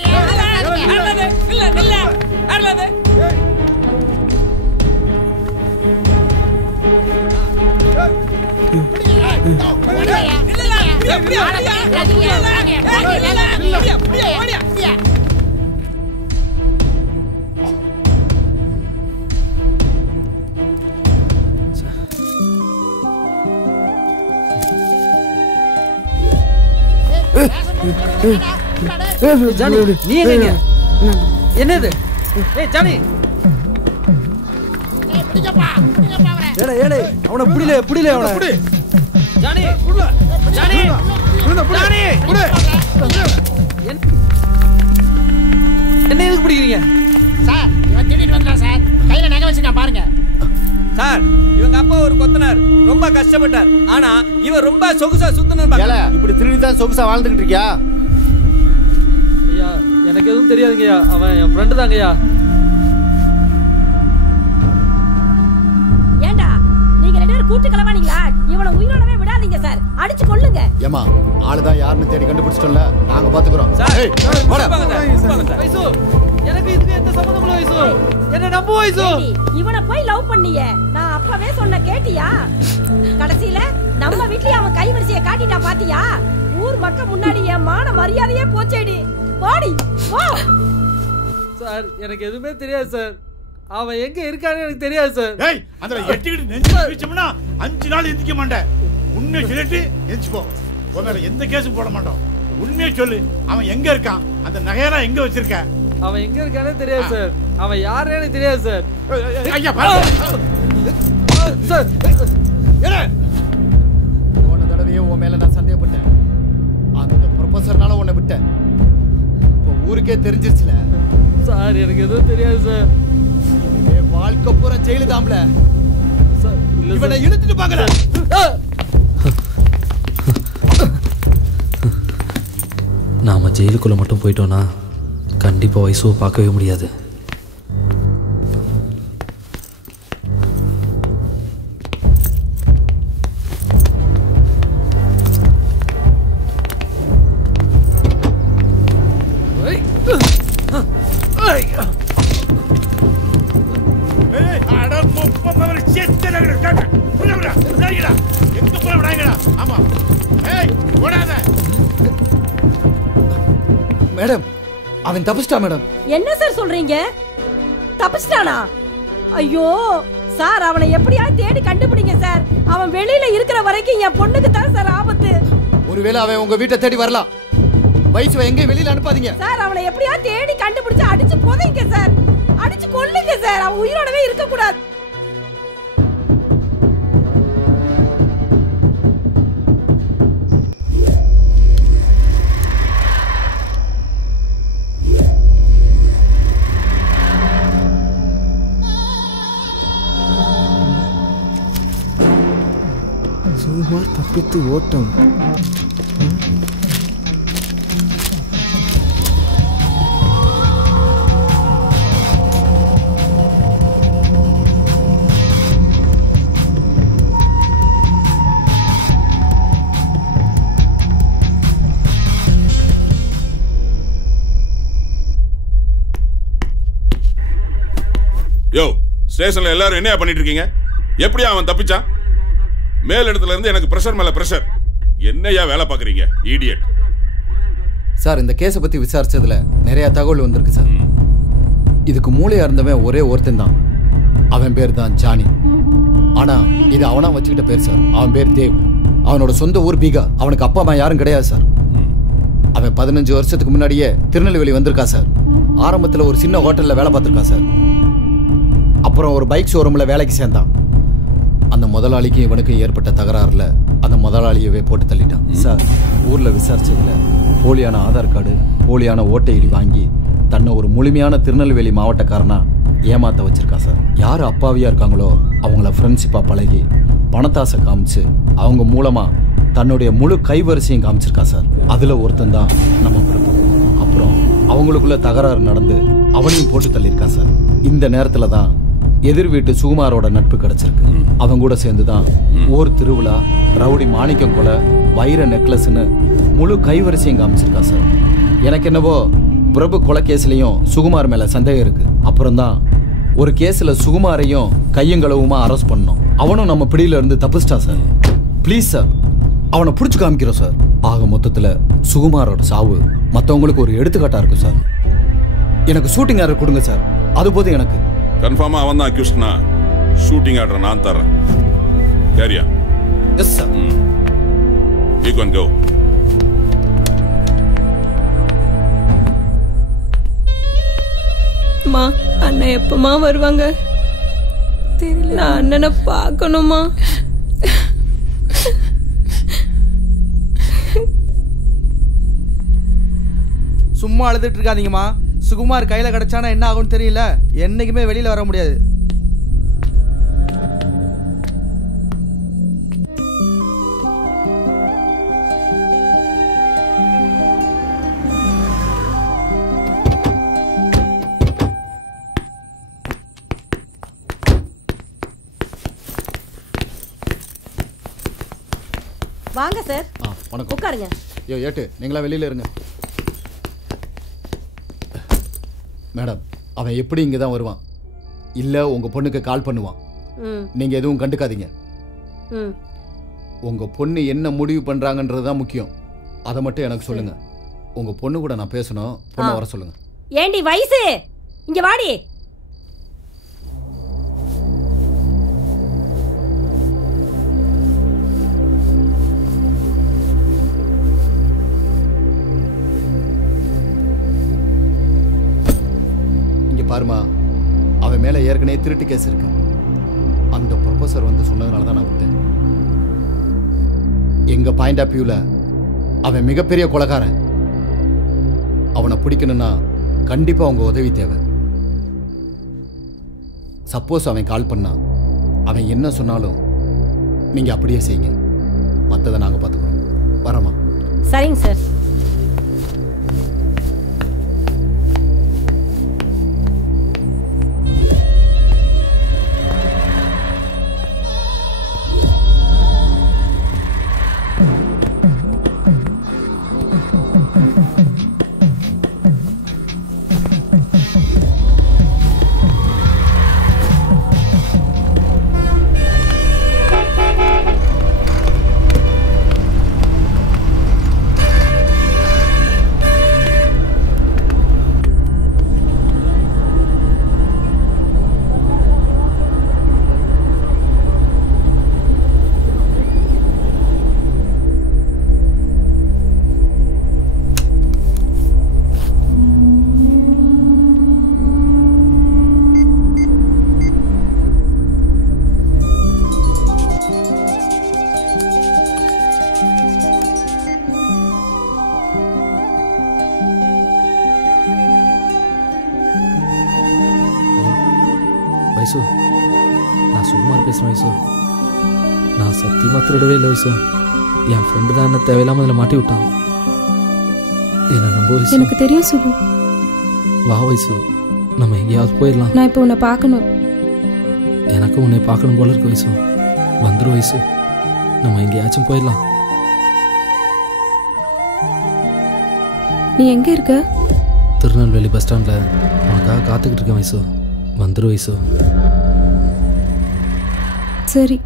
இல்ல இல்ல அர்லது ஜானி நீ எங்க என்னது ஏய் ஜானி ஏடே ஏடே அவனை புடில அவனை ஜானி ஜானி ஜானி என்ன எதுக்கு பிடிக்கிறீங்க சார் இவன் திடீர்னு வந்தான் சார் கையில நகை வச்சிருக்கான் பாருங்க சார் இவங்க அப்பா ஒரு கொத்தனார் ரொம்ப கஷ்டப்பட்டார் ஆனா இவன் ரொம்ப சொகுசா சுத்தணும் இப்படி திருடி தான் சொகுசா வாழ்ந்துகிட்டு இருக்கியா ஐயா எனக்கு எதுவும் தெரியாதுங்கய்யா அவன் என் ஃப்ரெண்டு தாங்கய்யா ஏண்டா நீங்க ரெண்டு பேரும் கூட்டு கலவானீங்களா இவனை உயிரோடவே விடாதீங்க சார் அடிச்சு கொல்லுங்க ஏமா ஆளுதான் யாருன்னு தேடி கண்டுபிடிச்சிட்டோம்ல நாங்க பாத்துக்கிறோம் வைசு எனக்கு இதுக்கு எந்த சம்பந்தமும் இல்ல வைசு என்ன நம்பு வைசு இவனை போய் லவ் பண்ணியே நான் அப்பவே சொன்ன கேட்டியா கடைசியில நம்ம வீட்லயே அவன் கைவரிசையை காட்டிட்டா பாத்தியா ஊர் மக்கள் முன்னாடி என் மான மரியாதையே போச்சேடி போடி போ சார் எனக்கு எதுவுமே தெரியாது சார் அவன் எங்க இருக்கான்னு எனக்கு தெரியாது சார் ஏய் அதுல எட்டிக்கிட்டு நெஞ்சு வச்சோம்னா 5 நாள் எந்திக்க மாட்டேன் உண்மையை சொல்லிட்டு எந்திச்சு போ உன் எந்த கேஸும் போட மாட்டோம் உண்மையை சொல்லு அவன் எங்க இருக்கான் அந்த நகையெல்லாம் எங்க வச்சிருக்க அவன் எங்க இருக்கானே தெரியாது சார் அவன் யாருன்னு எனக்கு தெரியாது சார் ஐயா சார் போன தடவையே உன் மேல நான் சந்தேகப்பட்டேன் அந்த ப்ரொஃபஸர்னால உன்னை விட்டேன் இப்போ ஊருக்கே தெரிஞ்சிருச்சுல சார் எனக்கு எதுவும் தெரியாது சார் வாழ்க்கை பூரா ஜெயிலு தாம்ல சார் இவனை இழுத்துட்டு பாக்கல நாம ஜெயிலுக்குள்ள மட்டும் போயிட்டோம்னா கண்டிப்பா வயசுவை பார்க்கவே முடியாது மேடம் அவன் தப்பிச்சிட்டா மேடம் என்ன சார் சொல்றீங்க தப்பிச்சிட்டானா ஐயோ சார் அவனை எப்படியாவது தேடி கண்டுபிடிங்க சார் அவன் வெளியில இருக்கிற வரைக்கும் என் பொண்ணுக்கு தான் சார் ஆபத்து ஒருவேளை அவன் உங்க வீட்டை தேடி வரலாம் வயசுவை எங்கேயும் வெளியில அனுப்பாதீங்க சார் அவனை எப்படியாவது தேடி கண்டுபிடிச்சு அடிச்சு போதைங்க சார் அடிச்சு கொல்லுங்க சார் அவன் உயிரோடவே இருக்க கூடாது சுகுமார் தப்பித்து ஓட்டம் யோ ஸ்டேஷன்ல எல்லாரும் என்ன பண்ணிட்டு இருக்கீங்க எப்படி அவன் தப்பிச்சான் மேல் இடத்துல இருந்து எனக்கு பிரஷர் மேல பிரஷர் என்னையா வேலை பாக்குறீங்க இடியட் சார் இந்த கேஸை பத்தி விசாரிச்சதுல நிறைய தகவல் வந்திருக்கு சார் இதுக்கு மூளையா இருந்தவன் ஒரே ஒருத்தன் தான் அவன் பேர் தான் ஜானி ஆனா இது அவனா வச்சுக்கிட்ட பேர் சார் அவன் பேர் தேவ் அவனோட சொந்த ஊர் பீகார் அவனுக்கு அப்பா அம்மா யாரும் கிடையாது சார் அவன் 15 வருஷத்துக்கு முன்னாடியே திருநெல்வேலி வந்திருக்கா சார் ஆரம்பத்தில் ஒரு சின்ன ஹோட்டல்ல வேலை பார்த்துருக்கான் சார் அப்புறம் ஒரு பைக் ஷோரூம்ல வேலைக்கு சேர்ந்தான் அந்த முதலாளிக்கும் இவனுக்கும் ஏற்பட்ட தகராறுல அந்த முதலாளியவே போட்டு தள்ளிட்டான் சார் ஊர்ல விசாரிச்சதுல போலியான ஆதார் கார்டு போலியான ஓட்டை ஐடி வாங்கி தன்னை ஒரு முழுமையான திருநெல்வேலி மாவட்டக்காரனா ஏமாத்த வச்சிருக்கான் சார் யார் அப்பாவியா இருக்காங்களோ அவங்கள ஃப்ரெண்ட்ஷிப்பா பழகி பணத்தாசை காமிச்சு அவங்க மூலமா தன்னுடைய முழு கைவரிசையும் காமிச்சிருக்கா சார் அதுல ஒருத்தன் தான் நம்ம பிரபு அப்புறம் அவங்களுக்குள்ள தகராறு நடந்து அவனையும் போட்டு தள்ளியிருக்கான் சார் இந்த நேரத்துல தான் எதிர் வீட்டு சுகுமாரோட நட்பு கிடைச்சிருக்கு அவங்க கூட சேர்ந்துதான் ஓர் திருவிழா ரவுடி மாணிக்கம் கொலை வைர நெக்லஸ்ன்னு முழு கைவரிசையும் காமிச்சிருக்கா சார் எனக்கு என்னவோ பிரபு கொலை கேஸ்லயும் சுகுமார் மேல சந்தேகம் இருக்கு அப்புறம் தான் ஒரு கேஸ்ல சுகுமாரையும் கையங்களவுமா அரெஸ்ட் பண்ணோம் அவனும் நம்ம பிடியில இருந்து தப்பிச்சிட்டான் சார் ப்ளீஸ் சார் அவனை பிடிச்சி காமிக்கிறோம் சார் ஆக மொத்தத்தில் சுகுமாரோட சாவு மற்றவங்களுக்கு ஒரு எடுத்துக்காட்டாக இருக்கும் சார். எனக்கு ஷூட்டிங் ஆர்டர் கொடுங்க சார், அது போதும் எனக்கு. கன்ஃபார்மா அவன் தான் அக்யூஸ்ட்னா ஷூட்டிங் ஆர்டர் நான் தரேன். கேரியா? Yes sir. You can go. அம்மா, அண்ணன் எப்பமா வருவாங்க தெரியல. நான் அண்ணனை பார்க்கணுமா? சும்மா அழுதுட்டு இருக்காதீங்கம்மா. சுகுமார் கையில கிடைச்சானா என்ன ஆகும்னு தெரியல. என்னைக்குமே வெளியில வர முடியாது. வாங்க சார். வணக்கம். உட்காருங்க. ஐயோ ஏட்டு, நீங்களா வெளியில இருங்க. மேடம், அவன் எப்படி இங்கே தான் வருவான், இல்லை உங்கள் பொண்ணுக்கு கால் பண்ணுவான். நீங்கள் எதுவும் கண்டுக்காதீங்க. உங்கள் பொண்ணு என்ன முடிவு பண்ணுறாங்கன்றது தான் முக்கியம். அதை மட்டும் எனக்கு சொல்லுங்கள். உங்கள் பொண்ணு கூட நான் பேசணும். பொண்ணை வர சொல்லுங்கள். ஏண்டி வயசு, இங்கே வாடி. பாருமா, அவன் மேலே ஏற்கனவே திருட்டு கேஸ் இருக்கு. அந்த ப்ரொஃபஸர் வந்து சொன்னதுனால தான் நான் விட்டேன். எங்க பாயிண்ட் ஆஃப் வியூல அவன் மிகப்பெரிய கொலைகாரன். அவனை பிடிக்கணும்னா கண்டிப்பா உங்க உதவி தேவை. சப்போஸ் அவன் கால் பண்ணா அவன் என்ன சொன்னாலும் நீங்க அப்படியே செய்யுங்க. மற்றதை நாங்க பார்த்துக்கிறோம். வரமா? சரிங்க சார். வயசு, நான் சுகுமார் பேசுகிறேன் வயசு. நான் சத்தியமாக திருடவே இல்லை வயசு. என் ஃப்ரெண்டு தான் என்ன தேவையில்லாமல் அதில் மாட்டி விட்டான். என்ன நம்ப வயசு. எனக்கு தெரியும் சுகு. வா வயசு, நம்ம எங்கேயாவது போயிடலாம். நான் இப்போ உன்னை பார்க்கணும். எனக்கும் உன்னை பார்க்கணும் போல இருக்கு வயசு. வந்துடும் வயசு, நம்ம எங்கேயாச்சும் போயிடலாம். நீ எங்கே இருக்க? திருநெல்வேலி பஸ் ஸ்டாண்டில் உனக்காக காத்துக்கிட்டு இருக்கேன் வயசு. வந்துடும் வயசு. சரி.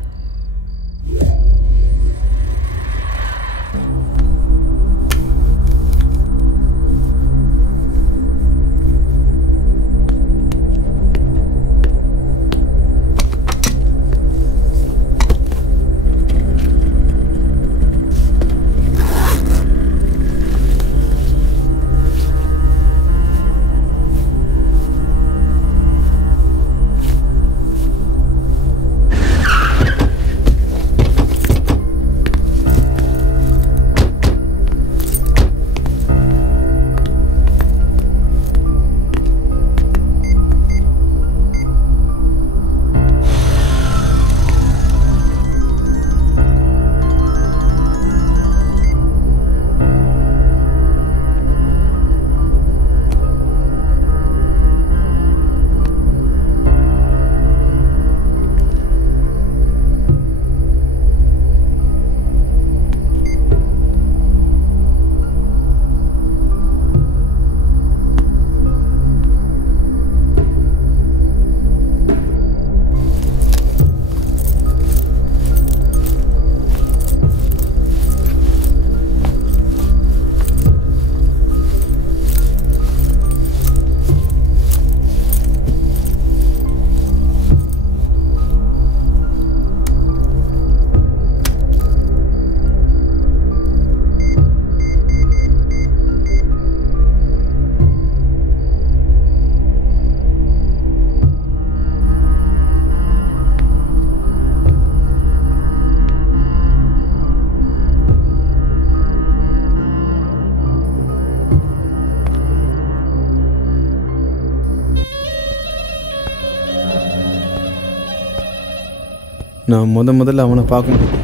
நான் முதல்ல அவனை பார்க்கும்போது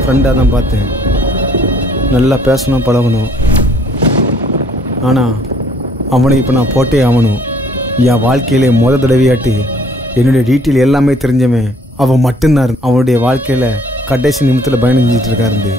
ஃப்ரெண்டாக தான் பார்த்தேன். நல்லா பேசணும், பழகணும். ஆனால் அவனை இப்போ நான் போட்டே ஆகணும். என் வாழ்க்கையிலே தடவையாட்டு என்னுடைய டீட்டெயில் எல்லாமே தெரிஞ்சவன் அவன் மட்டும்தான். அவனுடைய வாழ்க்கையில் கடைசி நிமிஷத்தில் பயணம் செஞ்சுட்டு இருக்காரு.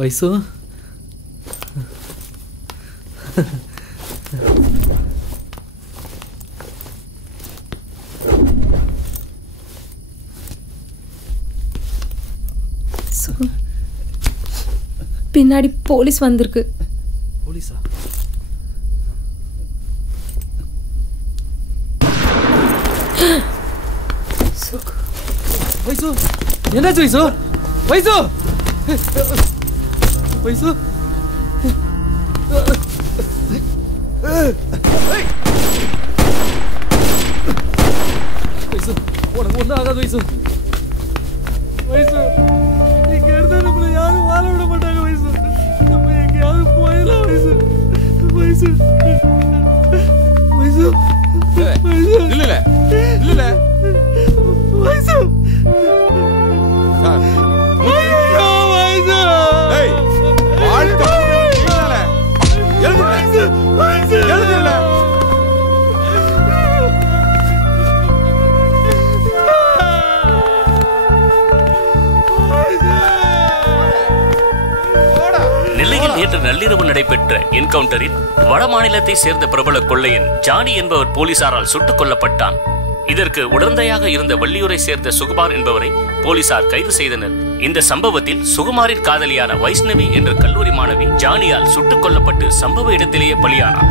வைசு பின்னாடி போலீஸ் வந்திருக்கு. போலீஸா? வைசு என்னாச்சு? வைசு வைசு வைசு வைசு உனக்கு ஒன்றும் ஆகாது வைசு. வைசு இங்க இருந்தா நம்மள யாரும் வாழ விட மாட்டாங்க வைசு. நம்ம எங்கேயாவது போயிடலாம் வைசு. வைசு வைசு இல்ல இல்ல இல்ல வைசு சார் நெல்லையில் நேற்று நள்ளிரவு நடைபெற்ற என்கவுண்டரில் வட மாநிலத்தை சேர்ந்த பிரபல கொள்ளையன் ஜானி என்பவர் போலீசாரால் சுட்டுக் கொல்லப்பட்டான். இதற்கு உடந்தையாக இருந்த வள்ளியூரை சேர்ந்த சுகுமார் என்பவரை போலீசார் கைது செய்தனர். இந்த சம்பவத்தில் சுகுமாரின் காதலியான வைஷ்ணவி என்ற கல்லூரி மாணவி ஜானியால் சுட்டுக் கொல்லப்பட்டு சம்பவ இடத்திலேயே பலியானார்.